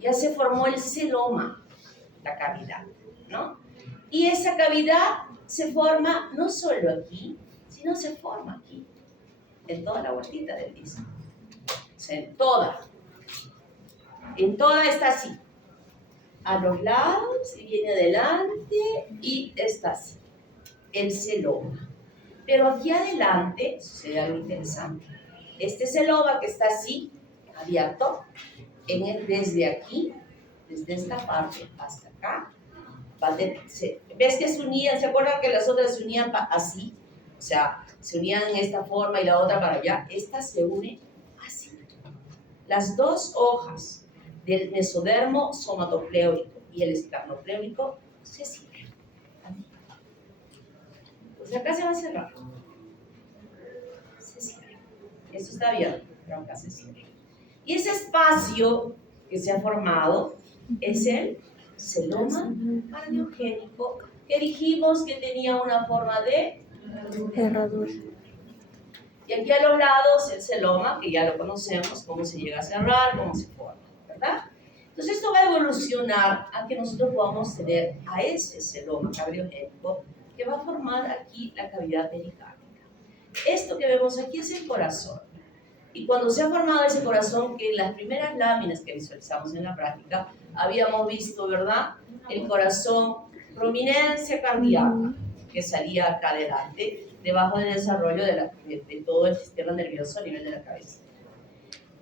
ya se formó el celoma, la cavidad, ¿no? Y esa cavidad se forma no solo aquí, sino se forma aquí, en toda la vueltita del disco. O sea, en toda está así. A los lados, y viene adelante, y está así. El celoma. Pero aquí adelante sucede algo interesante. Este celoma que está así, abierto, desde aquí, desde esta parte hasta acá, ¿ves que se unían? ¿Se acuerdan que las otras se unían así? O sea, se unían en esta forma y la otra para allá. Esta se une así. Las 2 hojas del mesodermo somatopleórico y el esternopleórico se cierran. Pues acá se va a cerrar. Se cierra. Esto está abierto, pero acá se cierra. Y ese espacio que se ha formado es el celoma cardiogénico, que dijimos que tenía una forma de herradura. Y aquí a los lados el celoma, que ya lo conocemos, cómo se llega a cerrar, cómo se forma, ¿verdad? Entonces esto va a evolucionar a que nosotros podamos tener a ese celoma cardiogénico que va a formar aquí la cavidad pericárdica. Esto que vemos aquí es el corazón. Y cuando se ha formado ese corazón, que en las primeras láminas que visualizamos en la práctica, habíamos visto, ¿verdad? El corazón, prominencia cardíaca, que salía acá adelante, debajo del desarrollo de todo el sistema nervioso a nivel de la cabeza.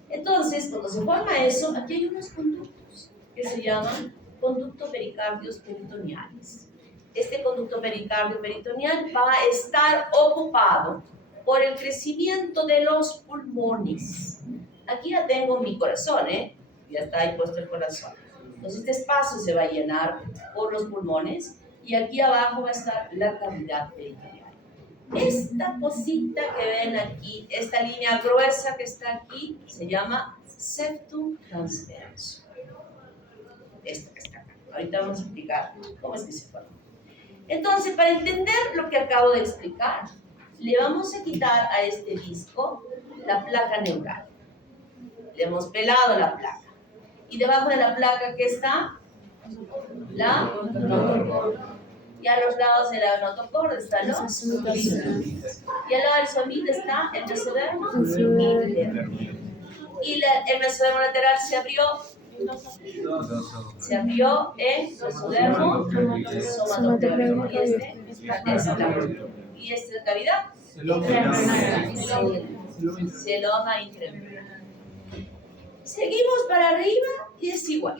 Entonces, cuando se forma eso, aquí hay unos conductos que se llaman conductos pericardios peritoneales. Este conducto pericardio peritoneal va a estar ocupado por el crecimiento de los pulmones. Aquí ya tengo mi corazón, ya está ahí puesto el corazón. Entonces este espacio se va a llenar por los pulmones y aquí abajo va a estar la cavidad peritoneal. Esta cosita que ven aquí, esta línea gruesa que está aquí, se llama septum transverso. Esta que está acá. Ahorita vamos a explicar cómo es que se forma. Entonces, para entender lo que acabo de explicar, le vamos a quitar a este disco la placa neural. Le hemos pelado la placa. Y debajo de la placa, ¿qué está? La notocorda. Y a los lados de la notocorda están los somitas. Y al lado del somita está el mesodermo interno. Y el mesodermo lateral se abrió. Se abrió en mesodermo somatopleórico. Y este es la ¿Y esta es la cavidad? Celoma intraembrionario. Seguimos para arriba y es igual.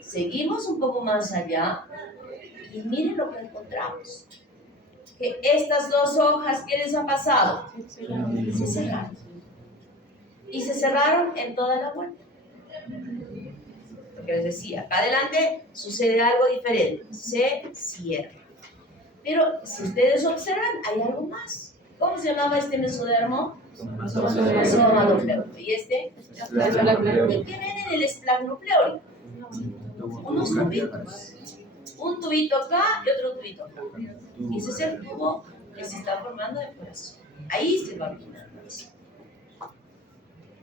Seguimos un poco más allá y miren lo que encontramos. Que estas 2 hojas, ¿qué les ha pasado? Se cerraron. Y se cerraron en toda la vuelta. Lo que les decía, acá adelante sucede algo diferente. Se cierra. Pero si ustedes observan, hay algo más. ¿Cómo se llamaba este mesodermo? Somatopleórico. ¿Y este? ¿Y qué ven en el esplagmopleórico? Unos tubitos. Un tubito acá y otro tubito acá. Y ese es el tubo que se está formando del corazón. Ahí se va a orinar el corazón.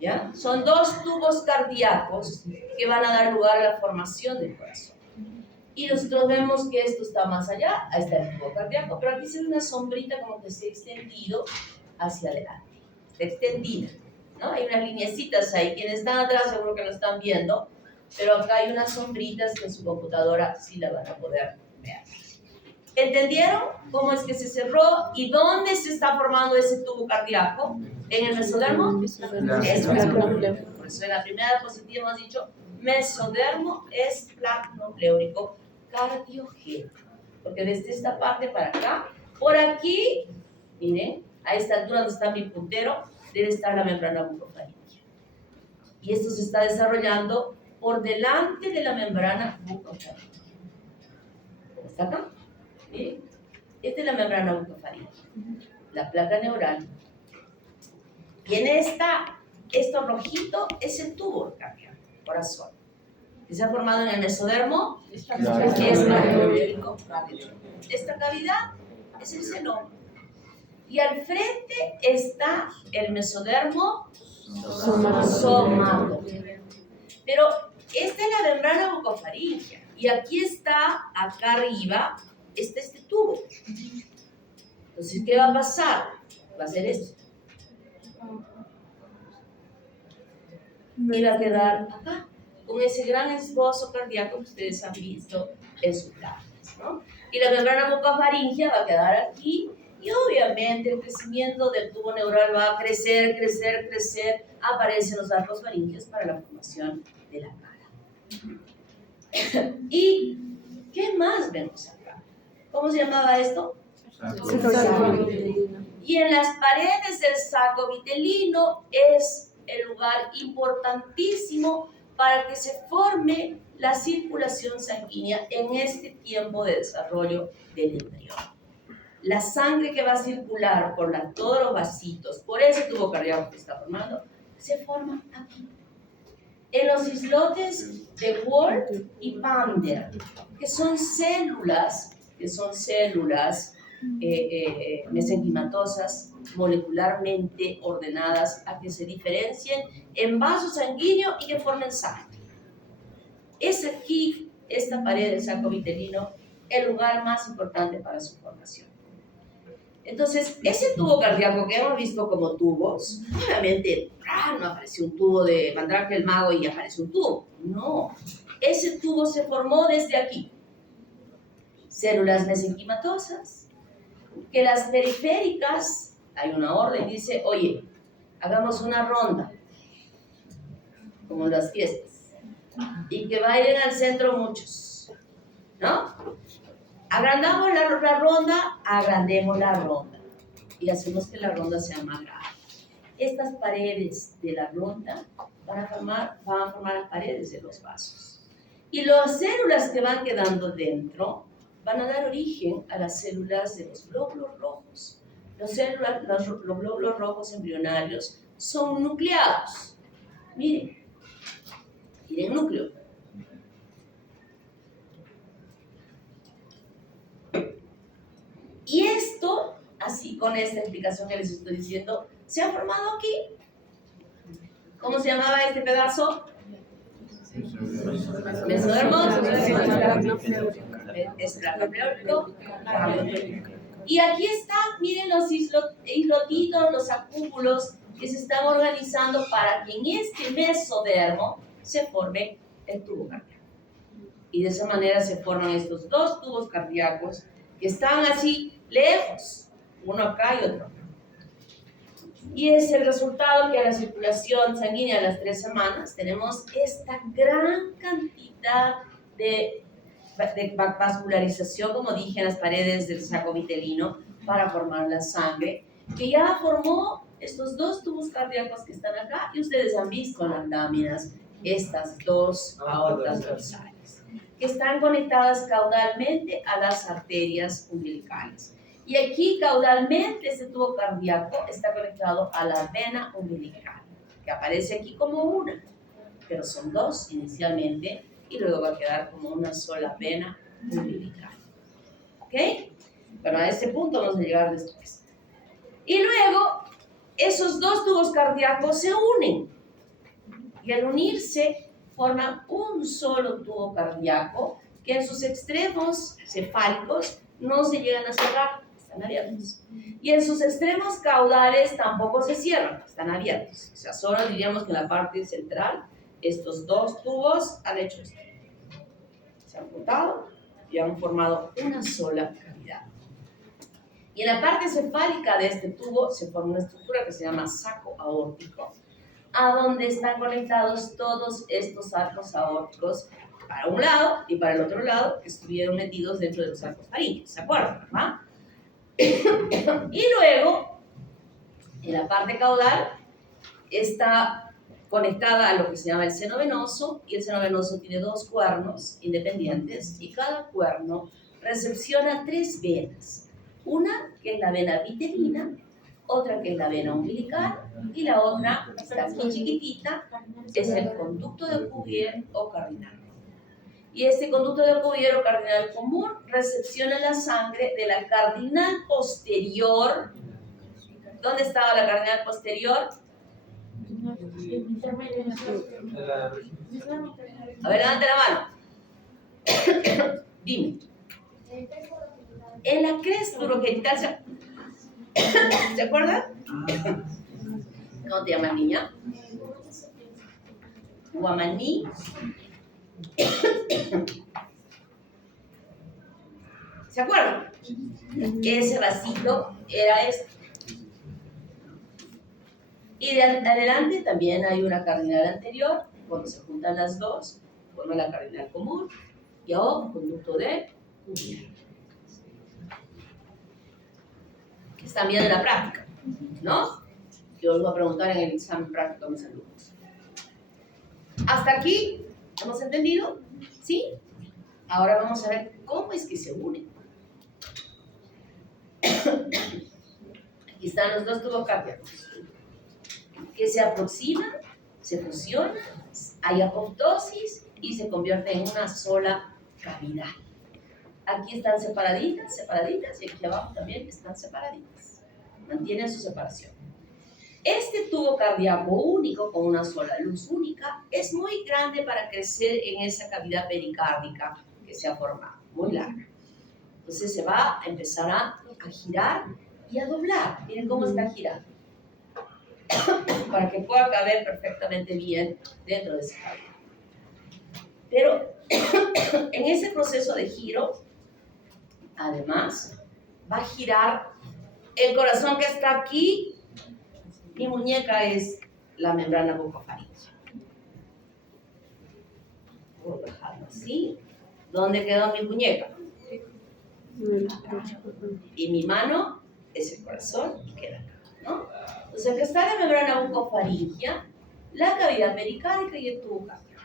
¿Ya? Son 2 tubos cardíacos que van a dar lugar a la formación del corazón. Y nosotros vemos que esto está más allá, ahí está el tubo cardíaco, pero aquí se ve una sombrita como que se ha extendido hacia adelante. Está extendida, ¿no? Hay unas lineecitas ahí, quienes están atrás seguro que lo están viendo, pero acá hay unas sombritas que en su computadora sí la van a poder ver. ¿Entendieron cómo es que se cerró y dónde se está formando ese tubo cardíaco? ¿En el mesodermo? Por eso en la primera diapositiva hemos dicho mesodermo es plato pleurico cardiogénico. Porque desde esta parte para acá, por aquí, miren, a esta altura donde está mi puntero, debe estar la membrana bucofaríngea. Y esto se está desarrollando por delante de la membrana bucofaríngea. ¿Está acá? Miren, esta es la membrana bucofaríngea, la placa neural. Y en esto rojito es el tubo cardíaco, corazón, que se ha formado en el mesodermo. Esta cavidad es el seno. Y al frente está el mesodermo somato. Pero esta es la membrana bucofaríngea. Y aquí está, acá arriba, está este tubo. Entonces, ¿qué va a pasar? Va a ser esto. Y va a quedar acá, con ese gran esbozo cardíaco que ustedes han visto en sus clases, ¿no? Y la membrana bucofaríngea va a quedar aquí, y obviamente el crecimiento del tubo neural va a crecer, aparecen los arcos faringeos para la formación de la cara. ¿Y qué más vemos acá? ¿Cómo se llamaba esto? Y en las paredes del saco vitelino es el lugar importantísimo para que se forme la circulación sanguínea en este tiempo de desarrollo del embrión. La sangre que va a circular por todos los vasitos, por ese tubo cardíaco que está formando, se forma aquí. En los islotes de Ward y Pander, que son células mesenquimatosas, molecularmente ordenadas a que se diferencien en vaso sanguíneo y que formen sangre. Es aquí, esta pared del saco vitelino, el lugar más importante para su formación. Entonces, ese tubo cardíaco que hemos visto como tubos, obviamente no apareció un tubo de Mandrake el Mago y apareció un tubo. No, ese tubo se formó desde aquí. Células mesenquimatosas, que las periféricas, hay una orden, dice, oye, hagamos una ronda, como las fiestas, y que vayan al centro muchos, ¿no? Agrandamos la ronda, agrandemos la ronda, y hacemos que la ronda sea más grande. Estas paredes de la ronda van a formar las paredes de los vasos. Y las células que van quedando dentro van a dar origen a las células de los glóbulos rojos. Los glóbulos rojos embrionarios son nucleados. Miren núcleo. Y esto, así con esta explicación que les estoy diciendo, se ha formado aquí. ¿Cómo se llamaba este pedazo? Mesodermo estratopleurótico. Y aquí están, miren los islotitos, los acúmulos que se están organizando para que en este mesodermo se forme el tubo cardíaco. Y de esa manera se forman estos dos tubos cardíacos que están así lejos, uno acá y otro acá. Y es el resultado que a la circulación sanguínea a las 3 semanas tenemos esta gran cantidad de vascularización, como dije, en las paredes del saco vitelino para formar la sangre, que ya formó estos dos tubos cardíacos que están acá, y ustedes han visto en las láminas estas dos aortas dorsales, que están conectadas caudalmente a las arterias umbilicales. Y aquí caudalmente este tubo cardíaco está conectado a la vena umbilical, que aparece aquí como una, pero son dos inicialmente y luego va a quedar como una sola vena umbilical. ¿Ok? Pero a este punto vamos a llegar después. Y luego esos dos tubos cardíacos se unen y al unirse forman un solo tubo cardíaco que en sus extremos cefálicos no se llegan a cerrar, están abiertos. Y en sus extremos caudales tampoco se cierran, están abiertos. O sea, solo diríamos que en la parte central estos dos tubos han hecho esto. Se han juntado y han formado una sola cavidad. Y en la parte cefálica de este tubo se forma una estructura que se llama saco aórtico, a donde están conectados todos estos arcos aórticos para un lado y para el otro lado, que estuvieron metidos dentro de los arcos faríneos, ¿se acuerdan? ¿Va? Y luego, en la parte caudal, está conectada a lo que se llama el seno venoso, y el seno venoso tiene dos cuernos independientes, y cada cuerno recepciona tres venas. Una que es la vena vitelina, otra que es la vena umbilical, y la otra, esta aquí chiquitita, es el conducto de Cuvier o cardinal. Y este conducto de Cuvier o cardinal común recepciona la sangre de la cardinal posterior. ¿Dónde estaba la cardinal posterior? A ver, levante la mano. Dime. En la cresta urogenital, ¿se acuerdan? ¿Cómo te llamas, niña? Guamaní. ¿Se acuerdan? Ese vasito era este. Y de adelante también hay una cardinal anterior. Cuando se juntan las dos, forma la cardinal común. Y ahora, conducto de Cuvier. Están viendo la práctica, ¿no? Yo os voy a preguntar en el examen práctico a mis alumnos. ¿Hasta aquí hemos entendido? ¿Sí? Ahora vamos a ver cómo es que se unen. Aquí están los dos tubos cardíacos que se aproximan, se fusionan, hay apoptosis y se convierte en una sola cavidad. Aquí están separaditas, y aquí abajo también están separaditas. Mantienen su separación. Este tubo cardíaco único, con una sola luz única, es muy grande para crecer en esa cavidad pericárdica que se ha formado, muy larga. Entonces se va a empezar a girar y a doblar. Miren cómo está girando. Para que pueda caber perfectamente bien dentro de esa cavidad. Pero en ese proceso de giro, además, va a girar el corazón que está aquí. Mi muñeca es la membrana bucofaríngea. Voy a dejarlo así. ¿Dónde quedó mi muñeca? Y mi mano es el corazón y queda acá, ¿no? Entonces, acá está la membrana bucofaríngea, la cavidad pericárdica y el tubo cardíaco.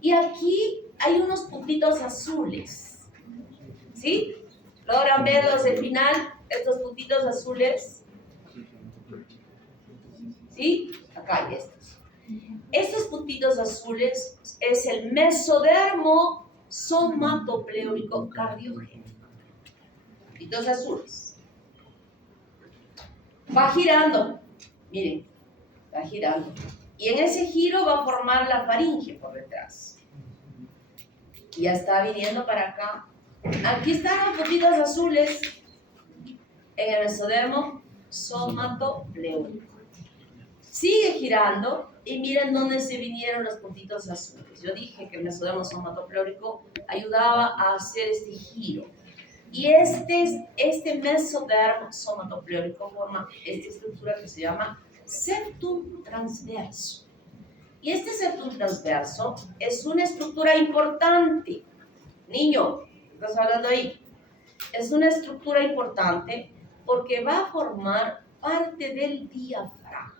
Y aquí hay unos puntitos azules, ¿sí? ¿Logran verlos al final? Estos puntitos azules, ¿sí? Acá hay estos. Estos puntitos azules es el mesodermo somatopleurico cardiogénico. Puntitos azules. Va girando, miren, va girando. Y en ese giro va a formar la faringe por detrás. Y ya está viniendo para acá. Aquí están los puntitos azules en el mesodermo somatopleurico. Sigue girando y miren dónde se vinieron los puntitos azules. Yo dije que el mesodermo somatopleurico ayudaba a hacer este giro. Y este mesodermo somatopleurico forma esta estructura que se llama septum transverso. Y este septum transverso es una estructura importante. Niño, ¿estás hablando ahí? Es una estructura importante porque va a formar parte del diafragma.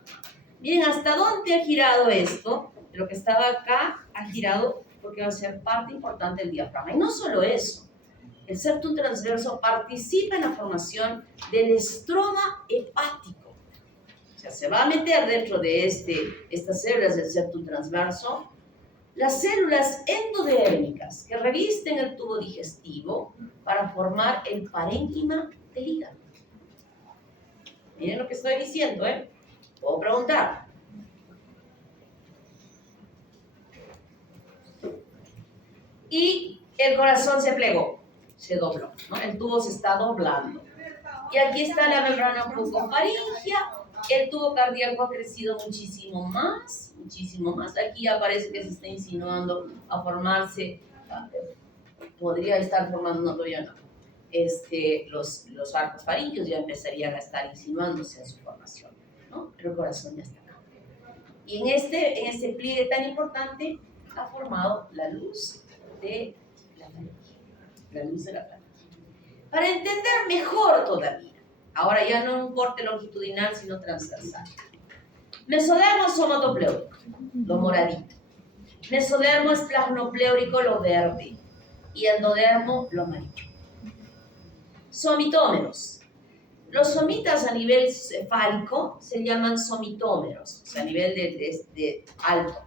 Miren, ¿hasta dónde ha girado esto? Lo que estaba acá ha girado porque va a ser parte importante del diafragma. Y no solo eso. El septum transverso participa en la formación del estroma hepático. O sea, se va a meter dentro de estas células del septum transverso las células endodérmicas que revisten el tubo digestivo para formar el parénquima del hígado. Miren lo que estoy diciendo, ¿eh? Puedo preguntar. Y el corazón se plegó, se dobló, ¿no? El tubo se está doblando. Y aquí está la membrana bucofaríngea. El tubo cardíaco ha crecido muchísimo más. Aquí aparece que se está insinuando a formarse, podría estar formando, no, todavía no. Los arcos faríngeos ya empezarían a estar insinuándose en su formación, ¿no? Pero el corazón ya está acá. Y en este pliegue tan importante ha formado la luz de la faringe. La luz de la faringe. Para entender mejor todavía, ahora ya no un corte longitudinal, sino transversal. Mesodermo somatopleórico, lo moradito. Mesodermo es plasmopleórico, lo verde. Y endodermo, lo amarillo. Somitómeros. Los somitas a nivel cefálico se llaman somitómeros, o sea, a nivel de alto.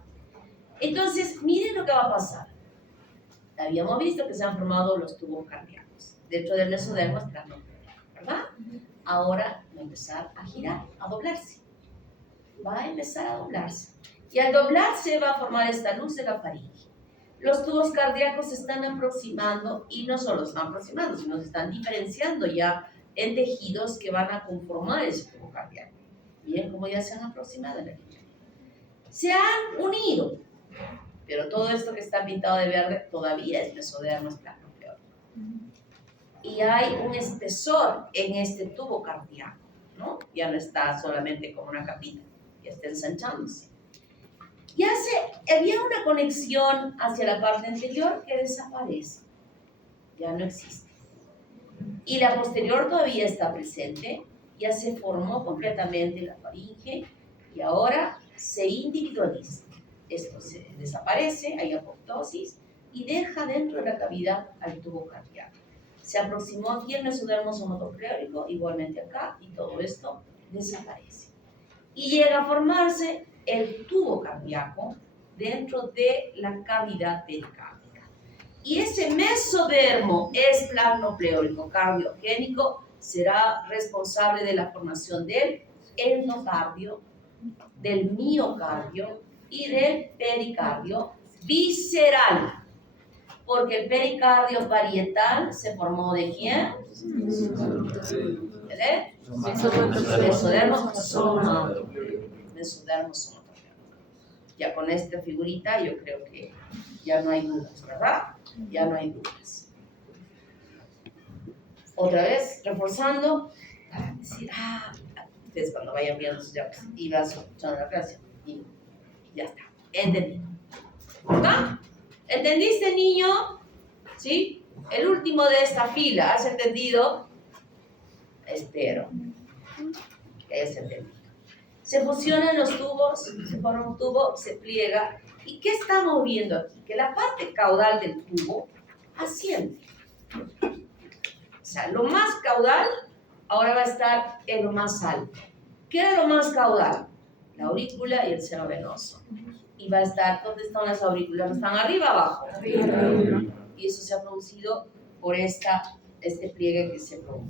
Entonces, miren lo que va a pasar. Habíamos visto que se han formado los tubos cardíacos. Dentro del mesodermo es plasmopleórico, ¿verdad? Ahora va a empezar a girar, a doblarse. Va a empezar a doblarse. Y al doblarse va a formar esta luz de la faringe. Los tubos cardíacos se están aproximando, y no solo se están aproximando, sino se están diferenciando ya en tejidos que van a conformar ese tubo cardíaco. Miren cómo ya se han aproximado en el tejido. Se han unido, pero todo esto que está pintado de verde todavía es mesodermo, es plasmopleórico. Y hay un espesor en este tubo cardíaco, ¿no? Ya no está solamente como una capita, ya está ensanchándose. Había una conexión hacia la parte anterior que desaparece, ya no existe. Y la posterior todavía está presente, ya se formó completamente la faringe y ahora se individualiza. Esto se desaparece, hay apoptosis y deja dentro de la cavidad al tubo cardíaco. Se aproximó aquí el mesodermo somatopleórico, igualmente acá, y todo esto desaparece. Y llega a formarse el tubo cardíaco dentro de la cavidad pericárdica. Y ese mesodermo es plasmopleórico cardiogénico, será responsable de la formación del endocardio, del miocardio y del pericardio visceral. Porque el pericardio parietal se formó ¿de quién? ¿De? Mesodermo somatopleórico. Mesodermo somatopleórico. Ya con esta figurita yo creo que ya no hay dudas, ¿verdad? Ya no hay dudas. Otra vez, reforzando, para decir, ustedes cuando vayan viendo sus llaves y vas escuchando la clase, y ya está, entendido. ¿Verdad? ¿Entendiste, niño? ¿Sí? El último de esta fila, ¿has entendido? Espero que hayas entendido. Se fusionan los tubos, se forma un tubo, se pliega. ¿Y qué estamos viendo aquí? Que la parte caudal del tubo asciende. O sea, lo más caudal ahora va a estar en lo más alto. ¿Qué era lo más caudal? La aurícula y el seno venoso. Y va a estar, ¿dónde están las aurículas? ¿Están arriba o abajo? Arriba. Y eso se ha producido por este pliegue que se produjo.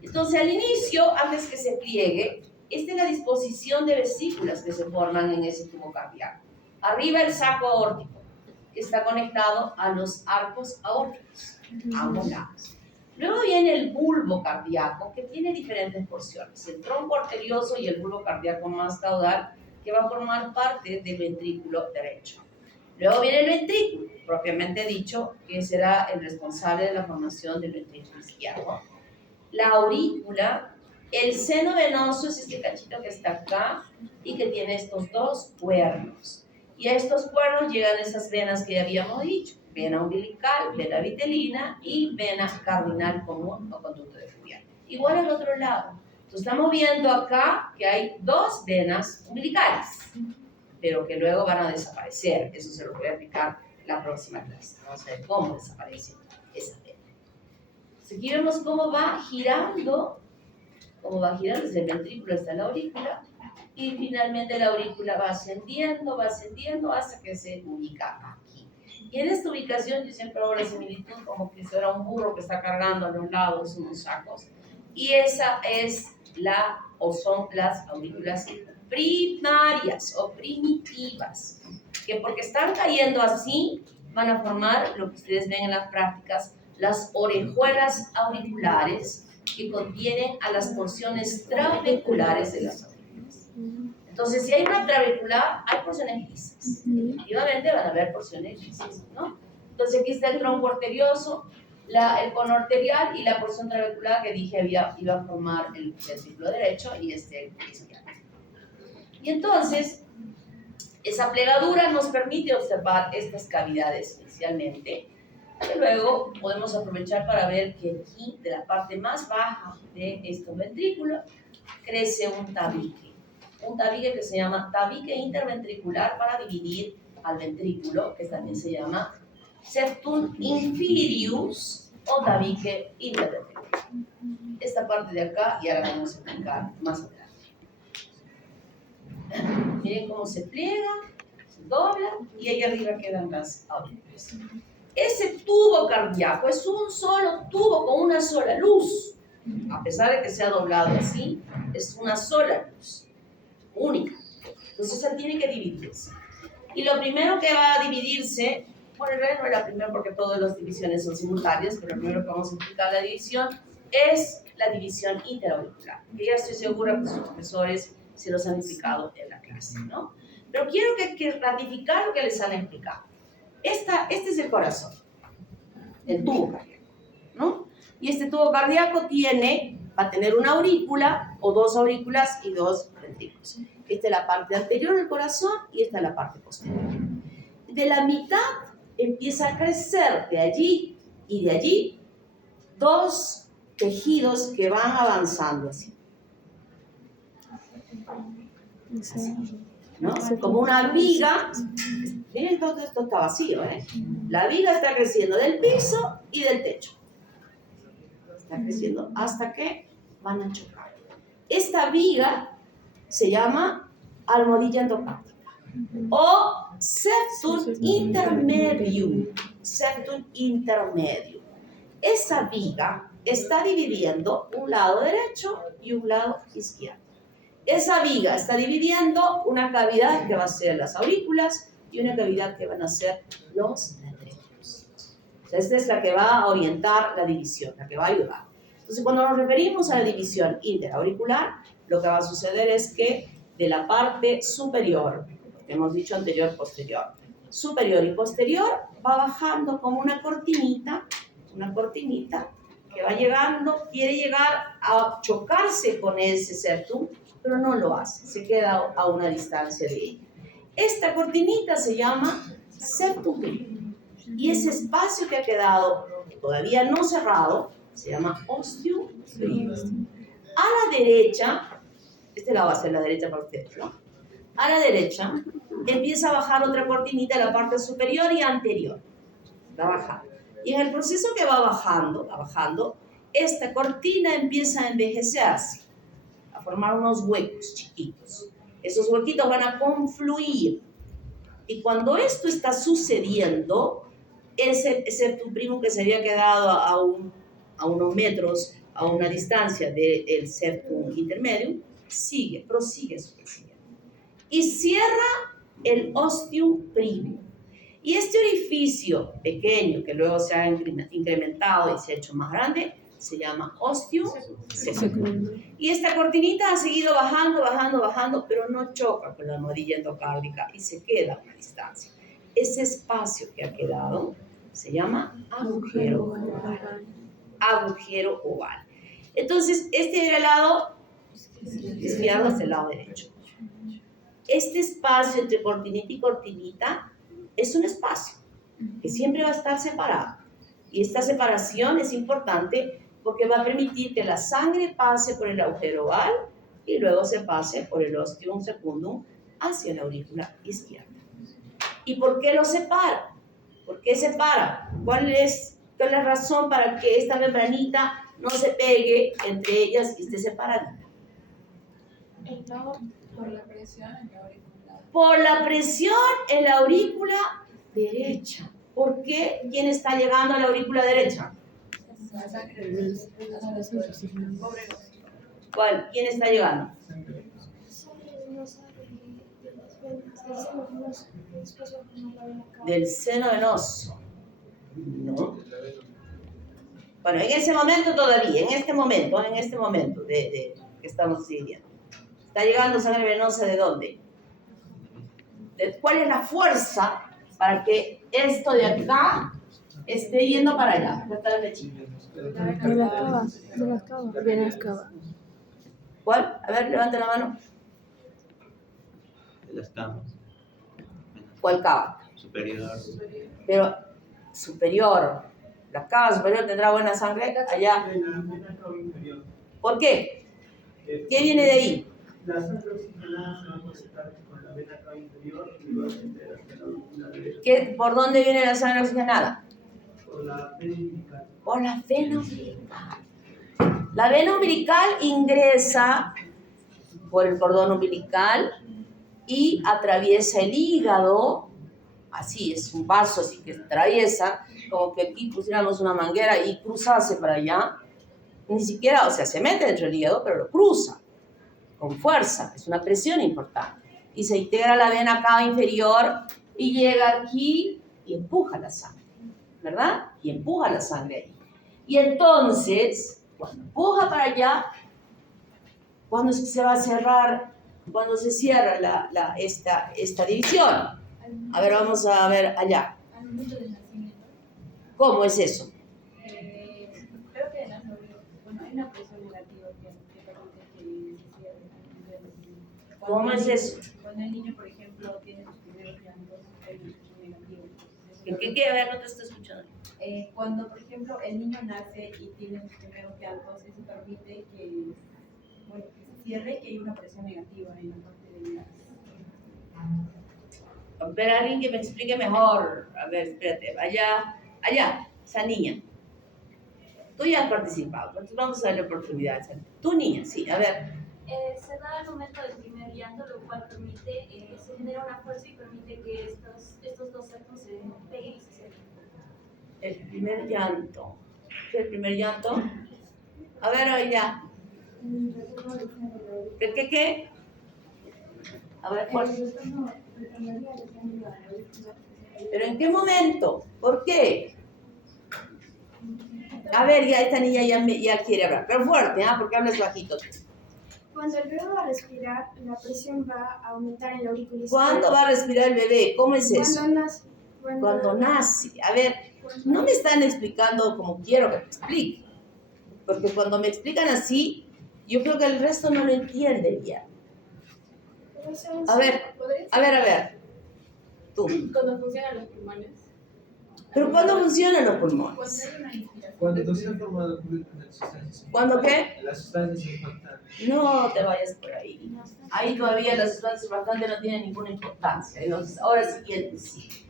Entonces, al inicio, antes que se pliegue, esta es la disposición de vesículas que se forman en ese tubo cardíaco. Arriba el saco aórtico, que está conectado a los arcos aórticos, a ambos lados. Luego viene el bulbo cardíaco, que tiene diferentes porciones. El tronco arterioso y el bulbo cardíaco más caudal, que va a formar parte del ventrículo derecho. Luego viene el ventrículo, propiamente dicho, que será el responsable de la formación del ventrículo izquierdo. La aurícula, el seno venoso es este cachito que está acá y que tiene estos dos cuernos. Y a estos cuernos llegan esas venas que ya habíamos dicho, vena umbilical, vena vitelina y vena cardinal común o conducto de fluvial. Igual al otro lado. Entonces estamos viendo acá que hay dos venas umbilicales, pero que luego van a desaparecer. Eso se lo voy a explicar la próxima clase. Vamos a ver cómo desaparece esa vena. Aquí vemos cómo va girando desde el ventrículo hasta la aurícula, y finalmente la aurícula va ascendiendo hasta que se ubica aquí. Y en esta ubicación yo siempre hago la similitud como que fuera un burro que está cargando a los lados unos sacos, y esa es son las aurículas primarias o primitivas, que porque están cayendo así van a formar lo que ustedes ven en las prácticas, las orejuelas auriculares, que contienen a las porciones trabeculares de las aurículas. Entonces, si hay una trabecular, hay porciones grises. Efectivamente van a haber porciones grises, ¿no? Entonces, aquí está el tronco arterioso, el cono arterial y la porción trabecular que dije iba a formar el ventrículo derecho y izquierdo. Y entonces, Esa plegadura nos permite observar estas cavidades inicialmente, y luego podemos aprovechar para ver que aquí, de la parte más baja de estos ventrículos, crece un tabique que se llama tabique interventricular para dividir al ventrículo, que también se llama septum inferius o tabique interventricular. Esta parte de acá ya la vamos a explicar más adelante. Miren cómo se pliega, se dobla y ahí arriba quedan las aurículas. Ese tubo cardíaco es un solo tubo con una sola luz. A pesar de que sea doblado así, es una sola luz, única. Entonces él tiene que dividirse. Y lo primero que va a dividirse, bueno, en realidad no es la primera porque todas las divisiones son simultáneas, pero lo primero que vamos a explicar la división es la división interauricular, que ya estoy segura que sus profesores se los han explicado en la clase, ¿no? Pero quiero que ratificar lo que les han explicado. Este es el corazón, el tubo cardíaco, ¿no? Y este tubo cardíaco va a tener una aurícula o dos aurículas y dos ventrículos. Esta es la parte anterior del corazón y esta es la parte posterior. De la mitad empieza a crecer de allí y de allí dos tejidos que van avanzando así. ¿No? Como una viga. Miren, todo esto está vacío, ¿eh? La viga está creciendo del piso y del techo. Está creciendo hasta que van a chocar. Esta viga se llama almohadilla endocárdica o septum intermedium. Septum intermedium. Esa viga está dividiendo un lado derecho y un lado izquierdo. Esa viga está dividiendo una cavidad que va a ser las aurículas y una cavidad que van a ser los ventrículos. Esta es la que va a orientar la división, la que va a ayudar. Entonces, cuando nos referimos a la división interauricular, lo que va a suceder es que de la parte superior, hemos dicho anterior, posterior, superior y posterior, va bajando como una cortinita que va llegando, quiere llegar a chocarse con ese septum, pero no lo hace, se queda a una distancia de ella. Esta cortinita se llama septum primum, y ese espacio que ha quedado todavía no cerrado se llama ostium primum. A la derecha, este lado va a ser la derecha para ustedes, ¿no? A la derecha empieza a bajar otra cortinita en la parte superior y anterior. Va bajando. Y en el proceso que va bajando, esta cortina empieza a envejecerse, a formar unos huecos chiquitos. Esos huequitos van a confluir. Y cuando esto está sucediendo, ese septum primum que se había quedado a unos metros, a una distancia del septum intermedium, prosigue su crecimiento. Y cierra el ostium primum. Y este orificio pequeño, que luego se ha incrementado y se ha hecho más grande, se llama ostium secundum. Y esta cortinita ha seguido bajando, pero no choca con la almohadilla endocárdica y se queda a una distancia. Ese espacio que ha quedado se llama agujero oval. Agujero oval. Entonces, este era el lado izquierdo, este es el lado derecho. Este espacio entre cortinita y cortinita es un espacio que siempre va a estar separado. Y esta separación es importante porque va a permitir que la sangre pase por el agujero oval y luego se pase por el ostium secundum hacia la aurícula izquierda. ¿Y por qué lo separa? ¿Por qué separa? ¿Cuál es la razón para que esta membranita no se pegue entre ellas y esté separada? Por la presión en la aurícula. Por la presión en la aurícula derecha. ¿Por qué? ¿Quién está llegando a la aurícula derecha? ¿Cuál? ¿Quién está llegando? Del seno venoso. No. Bueno, en ese momento todavía, en este momento de que estamos viviendo. ¿Está llegando sangre venosa de dónde? ¿Cuál es la fuerza para que esto de acá esté yendo para allá? ¿Dónde está la flechita? De la escava. ¿Cuál? A ver, levanta la mano. De las camas. ¿Cuál cava? Superior. Pero superior. La cava superior tendrá buena sangre allá. ¿Por qué? ¿Qué viene de ahí? La sangre oxigenada se va a conectar con la vena cava inferior y va a atender hasta la aurícula derecha. ¿Por dónde viene la sangre oxigenada? Por la vena umbilical. Por la vena umbilical. La vena umbilical ingresa por el cordón umbilical y atraviesa el hígado. Así, es un vaso así que atraviesa, como que aquí pusiéramos una manguera y cruzase para allá. Ni siquiera, o sea, se mete dentro del hígado, pero lo cruza con fuerza, es una presión importante. Y se integra la vena cava inferior y llega aquí y empuja la sangre, ¿verdad? Y empuja la sangre ahí. Y entonces, cuando empuja para allá, cuando se va a cerrar, cuando se cierra esta división. A ver, vamos a ver allá. Al momento del nacimiento, ¿Cómo es eso? creo que bueno, hay una presión negativa que permite que se cierre. ¿Cómo es eso? Cuando el niño, por ejemplo, tiene sus primeros llantos, hay una presión negativa. ¿Qué? A ver, no te estoy escuchando. Cuando, por ejemplo, el niño nace y tiene sus primeros llantos, eso permite que, bueno, que se cierre y que haya una presión negativa en la parte de las... A ver, alguien que me explique mejor. A ver, espérate. Allá, esa niña. Tú ya has participado, entonces vamos a darle oportunidad. Tu niña, sí, a ver. Se da al momento del primer llanto, lo cual permite, se genera una fuerza y permite que estos dos septos se peguen y se cierren. El primer llanto. ¿Qué es el primer llanto? A ver, allá. ¿Qué? A ver, ¿cuál? ¿Pero en qué momento? ¿Por qué? A ver, ya esta niña ya quiere hablar. Pero fuerte, porque hablas bajito. Cuando el bebé va a respirar, la presión va a aumentar en la aurícula izquierda. ¿Cuándo va a respirar el bebé? ¿Cómo es eso? Cuando nace. Cuando nace. A ver, no me están explicando como quiero que me explique. Porque cuando me explican así, yo creo que el resto no lo entiende ya. A ver. Tú. Cuando funcionan los pulmones. ¿Pero cuándo funcionan los pulmones? Cuando hay una inspiración. Cuando se han formado las sustancias. ¿Cuándo qué? Las sustancias surfactantes. No te vayas por ahí. Ahí todavía las sustancias surfactantes no tienen ninguna importancia. En los horas siguientes sí.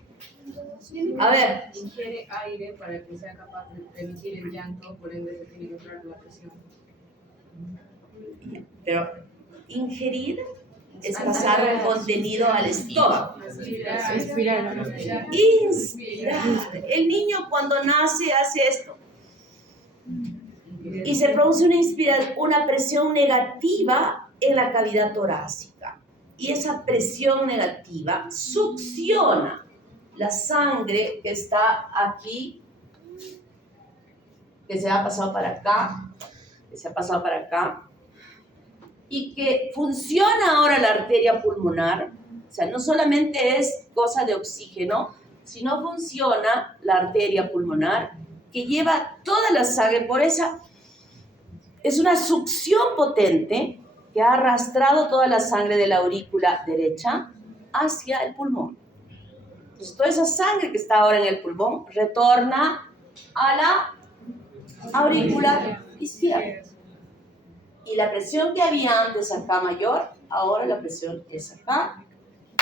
A ver. Ingiere aire para que sea capaz de emitir el llanto, por ende se tiene que controlar la presión. Pero ingerir es pasar el contenido al estómago. Inspirar. Inspirar. El niño cuando nace hace esto. Y se produce una presión negativa en la cavidad torácica. Y esa presión negativa succiona la sangre que está aquí, que se ha pasado para acá, y que funciona ahora la arteria pulmonar. O sea, no solamente es cosa de oxígeno, sino funciona la arteria pulmonar que lleva toda la sangre por esa. Es una succión potente que ha arrastrado toda la sangre de la aurícula derecha hacia el pulmón. Entonces, toda esa sangre que está ahora en el pulmón retorna a la aurícula izquierda. Y la presión que había antes acá mayor, ahora la presión es acá.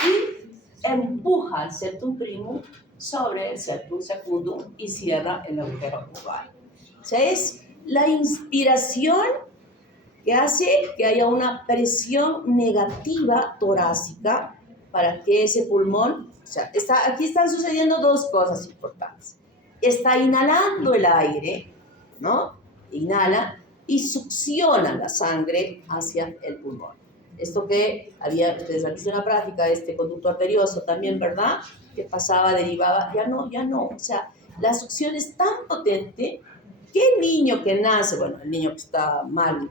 Y empuja al septum primum sobre el septum secundum y cierra el agujero cural. O sea, es la inspiración que hace que haya una presión negativa torácica para que ese pulmón, o sea, aquí están sucediendo dos cosas importantes. Está inhalando el aire, ¿no? Inhala y succiona la sangre hacia el pulmón. Esto que ustedes han visto en la práctica, este conducto arterioso también, ¿verdad? Que pasaba, derivaba, ya no. O sea, la succión es tan potente que el niño que nace, bueno, el niño que está mal,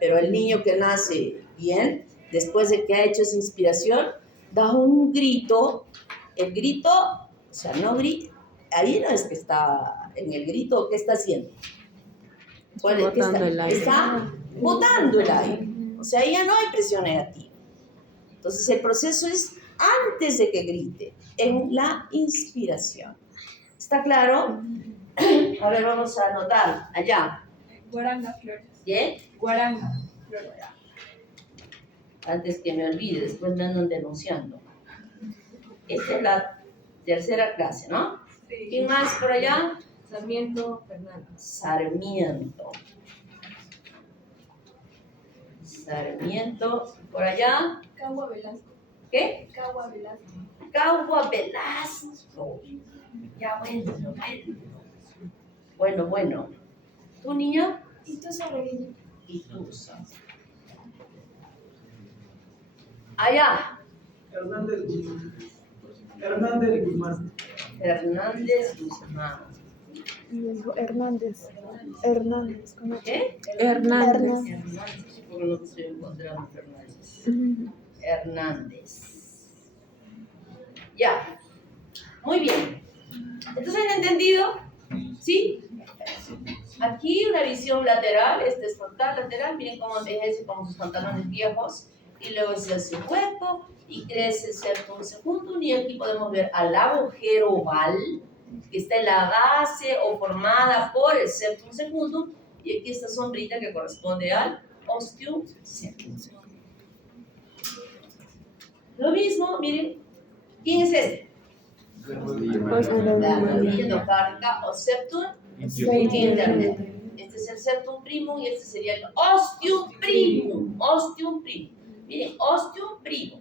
pero el niño que nace bien, después de que ha hecho esa inspiración, da un grito. El grito, o sea, no grita, ahí no es que está en el grito, ¿qué está haciendo? Está botando el aire. O sea, ya no hay presión negativa. Entonces el proceso es antes de que grite, en la inspiración. ¿Está claro? A ver, vamos a anotar allá. Guaranga, Flores. ¿Bien? Guaranga, Flores. Antes que me olvide, después me andan denunciando. Esta es la tercera clase, ¿no? Sí. ¿Quién más por allá? Sarmiento, Fernando. Sarmiento. Sarmiento. ¿Por allá? Cagua Velasco. ¿Qué? Cagua Velasco. Cagua Velasco. Ya, bueno. ¿Tu niña? Y tú Reguillo. Y tú, allá. Hernández Guzmán. Fernández Guzmán. Hernández. ¿Cómo? ¿Qué? Hernández. Hernández, porque no te estoy encontrando Fernández. Hernández. Ya. Muy bien. ¿Entonces han entendido? ¿Sí? Aquí una visión lateral, este es frontal lateral, miren cómo envejece con sus pantalones viejos, y luego se hace hueco y crece el septum secundum, y aquí podemos ver al agujero oval que está en la base o formada por el septum secundum, y aquí esta sombrita que corresponde al ostium septum. Lo mismo, miren, ¿quién es este? La rodilla endocárdica o septum intermedio. Este es el septum primum y este sería el ostium primum. Ostium primum. Miren, ostium primum.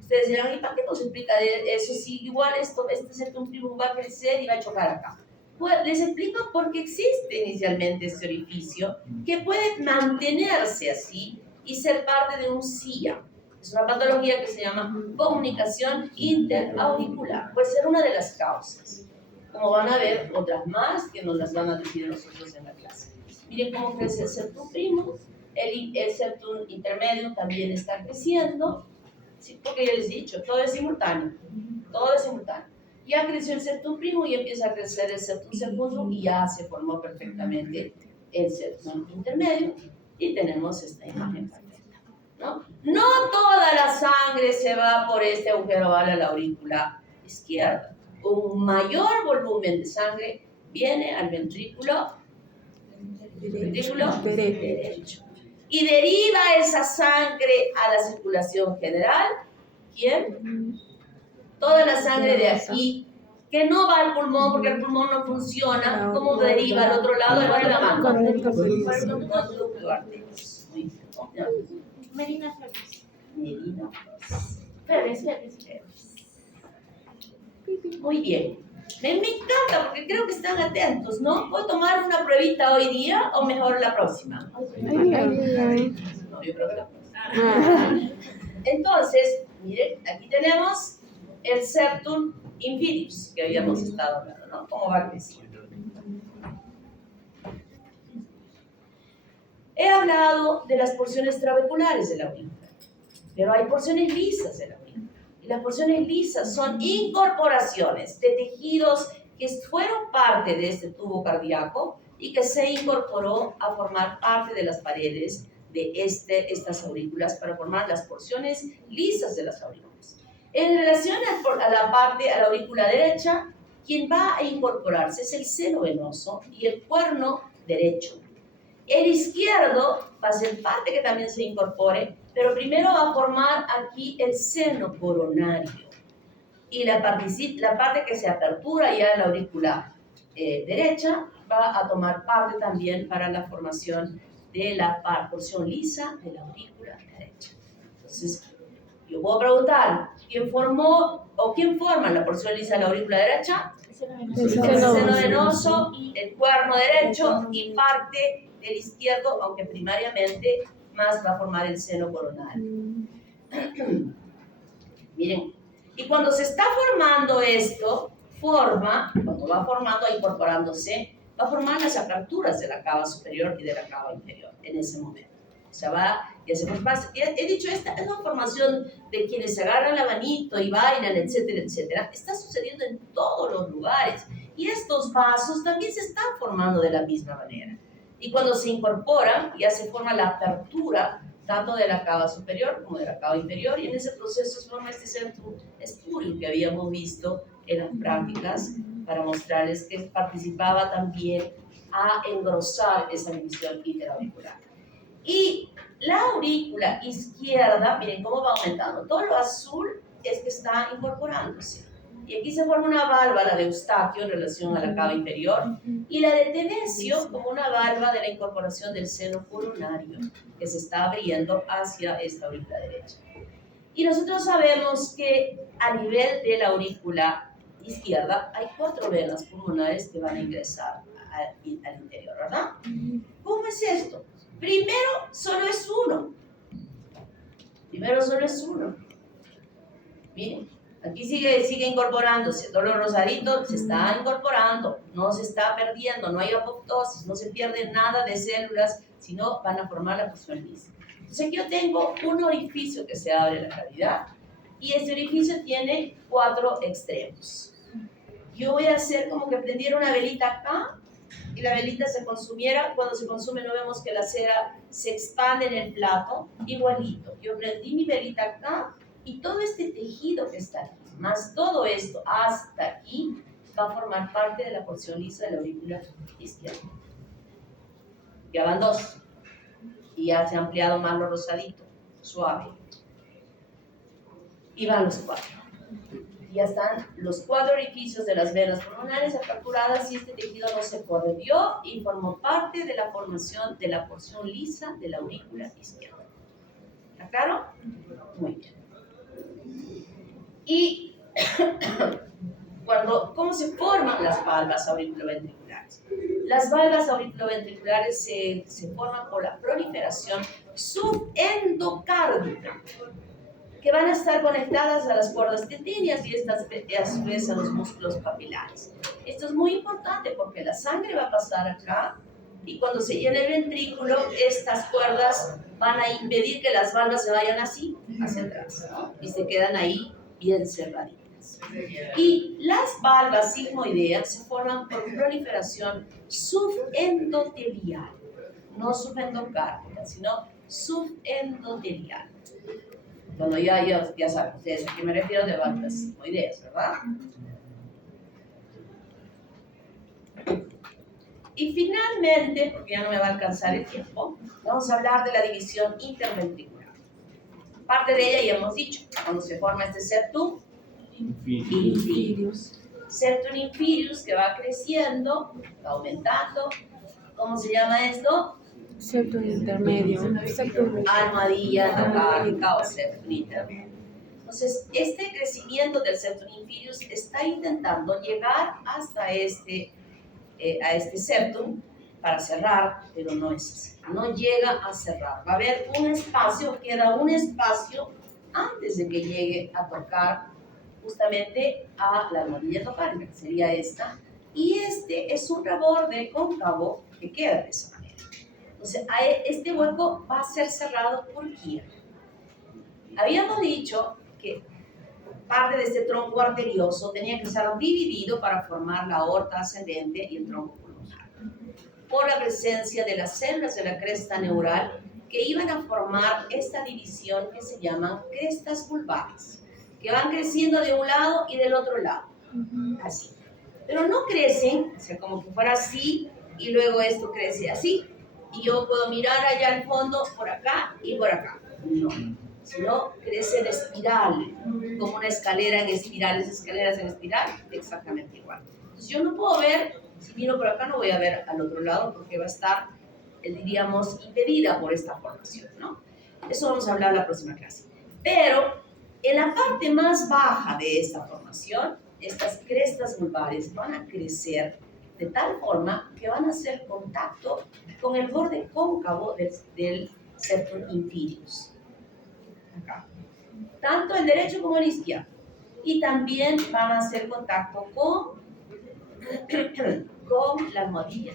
Ustedes dirán, ¿y para qué nos explica eso? Si igual este septum primum va a crecer y va a chocar acá. Pues les explico porque existe inicialmente este orificio que puede mantenerse así y ser parte de un SIA. Es una patología que se llama comunicación interauricular. Puede ser una de las causas. Como van a ver, otras más que nos las van a decir nosotros en la clase. Miren cómo crece el septum primum. El septum intermedio también está creciendo. Sí, porque ya les he dicho, todo es simultáneo. Todo es simultáneo. Ya creció el septum primum y empieza a crecer el septum secundum y ya se formó perfectamente el septum intermedio. Y tenemos esta imagen perfecta. ¿No? No toda la sangre se va por este agujero oval a la aurícula izquierda. Un mayor volumen de sangre viene al ventrículo derecho. Y deriva esa sangre a la circulación general. ¿Quién? Toda la sangre de aquí, que no va al pulmón porque el pulmón no funciona. ¿Cómo deriva al otro lado? Levanta la mano. Por el conducto arterioso. Medina Flores. Medina Flores. Muy bien. Me encanta porque creo que están atentos, ¿no? ¿Puedo tomar una pruebita hoy día o mejor la próxima? No, yo creo que la próxima. Entonces, miren, aquí tenemos el septum inferius que habíamos estado hablando, ¿no? ¿Cómo va creciendo? He hablado de las porciones trabeculares de la aurícula, pero hay porciones lisas de la aurícula. Y las porciones lisas son incorporaciones de tejidos que fueron parte de este tubo cardíaco y que se incorporó a formar parte de las paredes de estas aurículas para formar las porciones lisas de las aurículas. En relación a la aurícula derecha, quien va a incorporarse es el seno venoso y el cuerno derecho. El izquierdo va a ser parte que también se incorpore, pero primero va a formar aquí el seno coronario. Y la parte que se apertura ya en la aurícula derecha va a tomar parte también para la formación de la porción lisa de la aurícula derecha. Entonces, yo puedo preguntar, ¿quién forma la porción lisa de la aurícula derecha? El seno venoso, el cuerno derecho y parte del izquierdo, aunque primariamente más va a formar el seno coronario. Miren, y cuando se está formando esto, cuando va formando, incorporándose, va a formar las aperturas de la cava superior y de la cava inferior en ese momento. O sea, he dicho, esta es una formación de quienes se agarran la manito y bailan, etcétera, etcétera. Está sucediendo en todos los lugares. Y estos vasos también se están formando de la misma manera. Y cuando se incorporan, ya se forma la apertura tanto de la cava superior como de la cava inferior, y en ese proceso se forma este centro espurio que habíamos visto en las prácticas para mostrarles que participaba también a engrosar esa división interauricular. Y la aurícula izquierda, miren cómo va aumentando, todo lo azul es que está incorporándose. Y aquí se forma una válvula de Eustaquio en relación a la cava inferior y la de Tenesio como una válvula de la incorporación del seno coronario que se está abriendo hacia esta aurícula derecha. Y nosotros sabemos que a nivel de la aurícula izquierda hay 4 venas pulmonares que van a ingresar al interior, ¿verdad? ¿Cómo es esto? Primero solo es uno. Miren, aquí sigue incorporándose. Todo lo rosadito se está incorporando, no se está perdiendo, no hay apoptosis, no se pierde nada de células, sino van a formar la porción lisa. Entonces aquí yo tengo un orificio que se abre en la cavidad y este orificio tiene 4 extremos. Yo voy a hacer como que prendiera una velita acá y la velita se consumiera. Cuando se consume no vemos que la cera se expande en el plato, igualito. Yo prendí mi velita acá y todo este tejido que está aquí, más todo esto hasta aquí, va a formar parte de la porción lisa de la aurícula izquierda. Ya van 2 y ya se ha ampliado más lo rosadito, suave. Y van los 4. Ya están los 4 orificios de las venas pulmonares capturadas y este tejido no se corrió y formó parte de la formación de la porción lisa de la aurícula izquierda. ¿Está claro? Muy bien. Y ¿cómo se forman las valvas auriculoventriculares? Las valvas auriculoventriculares se forman por la proliferación subendocárdica, que van a estar conectadas a las cuerdas tendineas y estas a su vez a los músculos papilares. Esto es muy importante porque la sangre va a pasar acá y cuando se llena el ventrículo, estas cuerdas van a impedir que las valvas se vayan así, hacia atrás, ¿no? Y se quedan ahí bien cerraditas. Y las valvas sigmoideas se forman por proliferación subendotelial, no subendocárdica, sino subendotelial. Cuando ya saben ustedes a qué me refiero de válvulas sigmoideas, ¿verdad? Y finalmente, porque ya no me va a alcanzar el tiempo, vamos a hablar de la división interventricular. Parte de ella ya hemos dicho, cuando se forma este septum inferius. Septum inferius que va creciendo, va aumentando. ¿Cómo se llama esto? Septum intermedio. Almohadilla endocárdica o septum intermedio. Entonces, este crecimiento del septum inferius está intentando llegar hasta a este septum para cerrar, pero no es así. No llega a cerrar. Va a haber un espacio, queda un espacio antes de que llegue a tocar justamente a la almohadilla endocárdica, que sería esta. Y este es un reborde cóncavo que queda de esa manera. Entonces, este hueco va a ser cerrado por quién. Habíamos dicho que parte de este tronco arterioso tenía que estar dividido para formar la aorta ascendente y el tronco pulmonar, por la presencia de las células de la cresta neural que iban a formar esta división que se llaman crestas vulvares, que van creciendo de un lado y del otro lado, así. Pero no crecen, o sea, como que fuera así, y luego esto crece así, y yo puedo mirar allá al fondo, por acá y por acá. No, sino crece en espiral, como una escalera en espiral, esas escaleras en espiral, exactamente igual. Entonces yo no puedo ver, si miro por acá no voy a ver al otro lado, porque va a estar, diríamos, impedida por esta formación, ¿no? Eso vamos a hablar en la próxima clase. Pero en la parte más baja de esta formación, estas crestas vulvares van a crecer de tal forma que van a hacer contacto con el borde cóncavo del septum inferius. Acá. Tanto el derecho como el izquierdo. Y también van a hacer contacto con la almohadilla.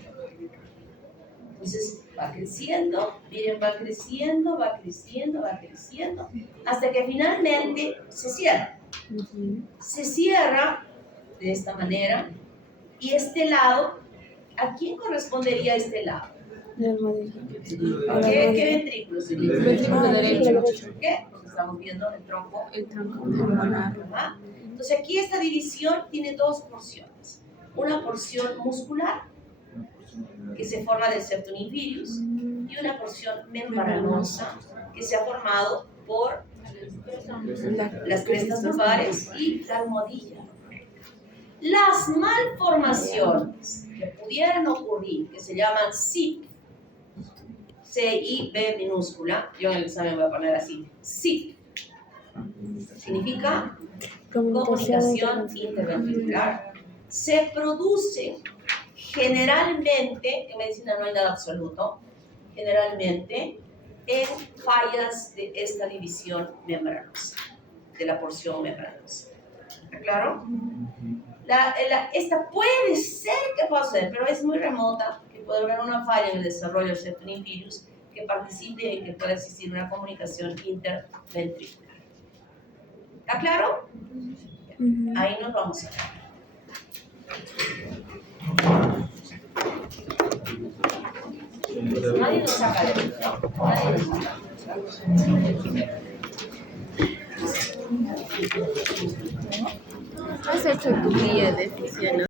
Entonces va creciendo, miren, va creciendo, va creciendo, va creciendo, hasta que finalmente se cierra. Se cierra de esta manera. Y este lado, ¿a quién correspondería este lado? Del modelo. ¿Qué ventrículo? Ventrículo derecho. ¿Qué? Porque estamos viendo el tronco. El tronco pulmonar. ¿Verdad? Entonces aquí esta división tiene dos porciones. Una porción muscular, que se forma del septum inferius, y una porción membranosa, que se ha formado por las crestas lumbares y la almohadilla. Las malformaciones que pudieran ocurrir, que se llaman CIP, C-I-B minúscula, yo en el examen voy a poner así, CIP, significa comunicación interventricular, se producen generalmente, en medicina no hay nada absoluto, generalmente en fallas de esta división membranosa, de la porción membranosa. ¿Está claro? Esta puede ser que pase, pero es muy remota, que puede haber una falla en el desarrollo del septum inferius que participe en que pueda existir una comunicación interventricular. ¿Está claro? Ahí nos vamos a ver. Nadie nos saca de esto. Nadie nos saca. Has hecho tu guía de fisiología.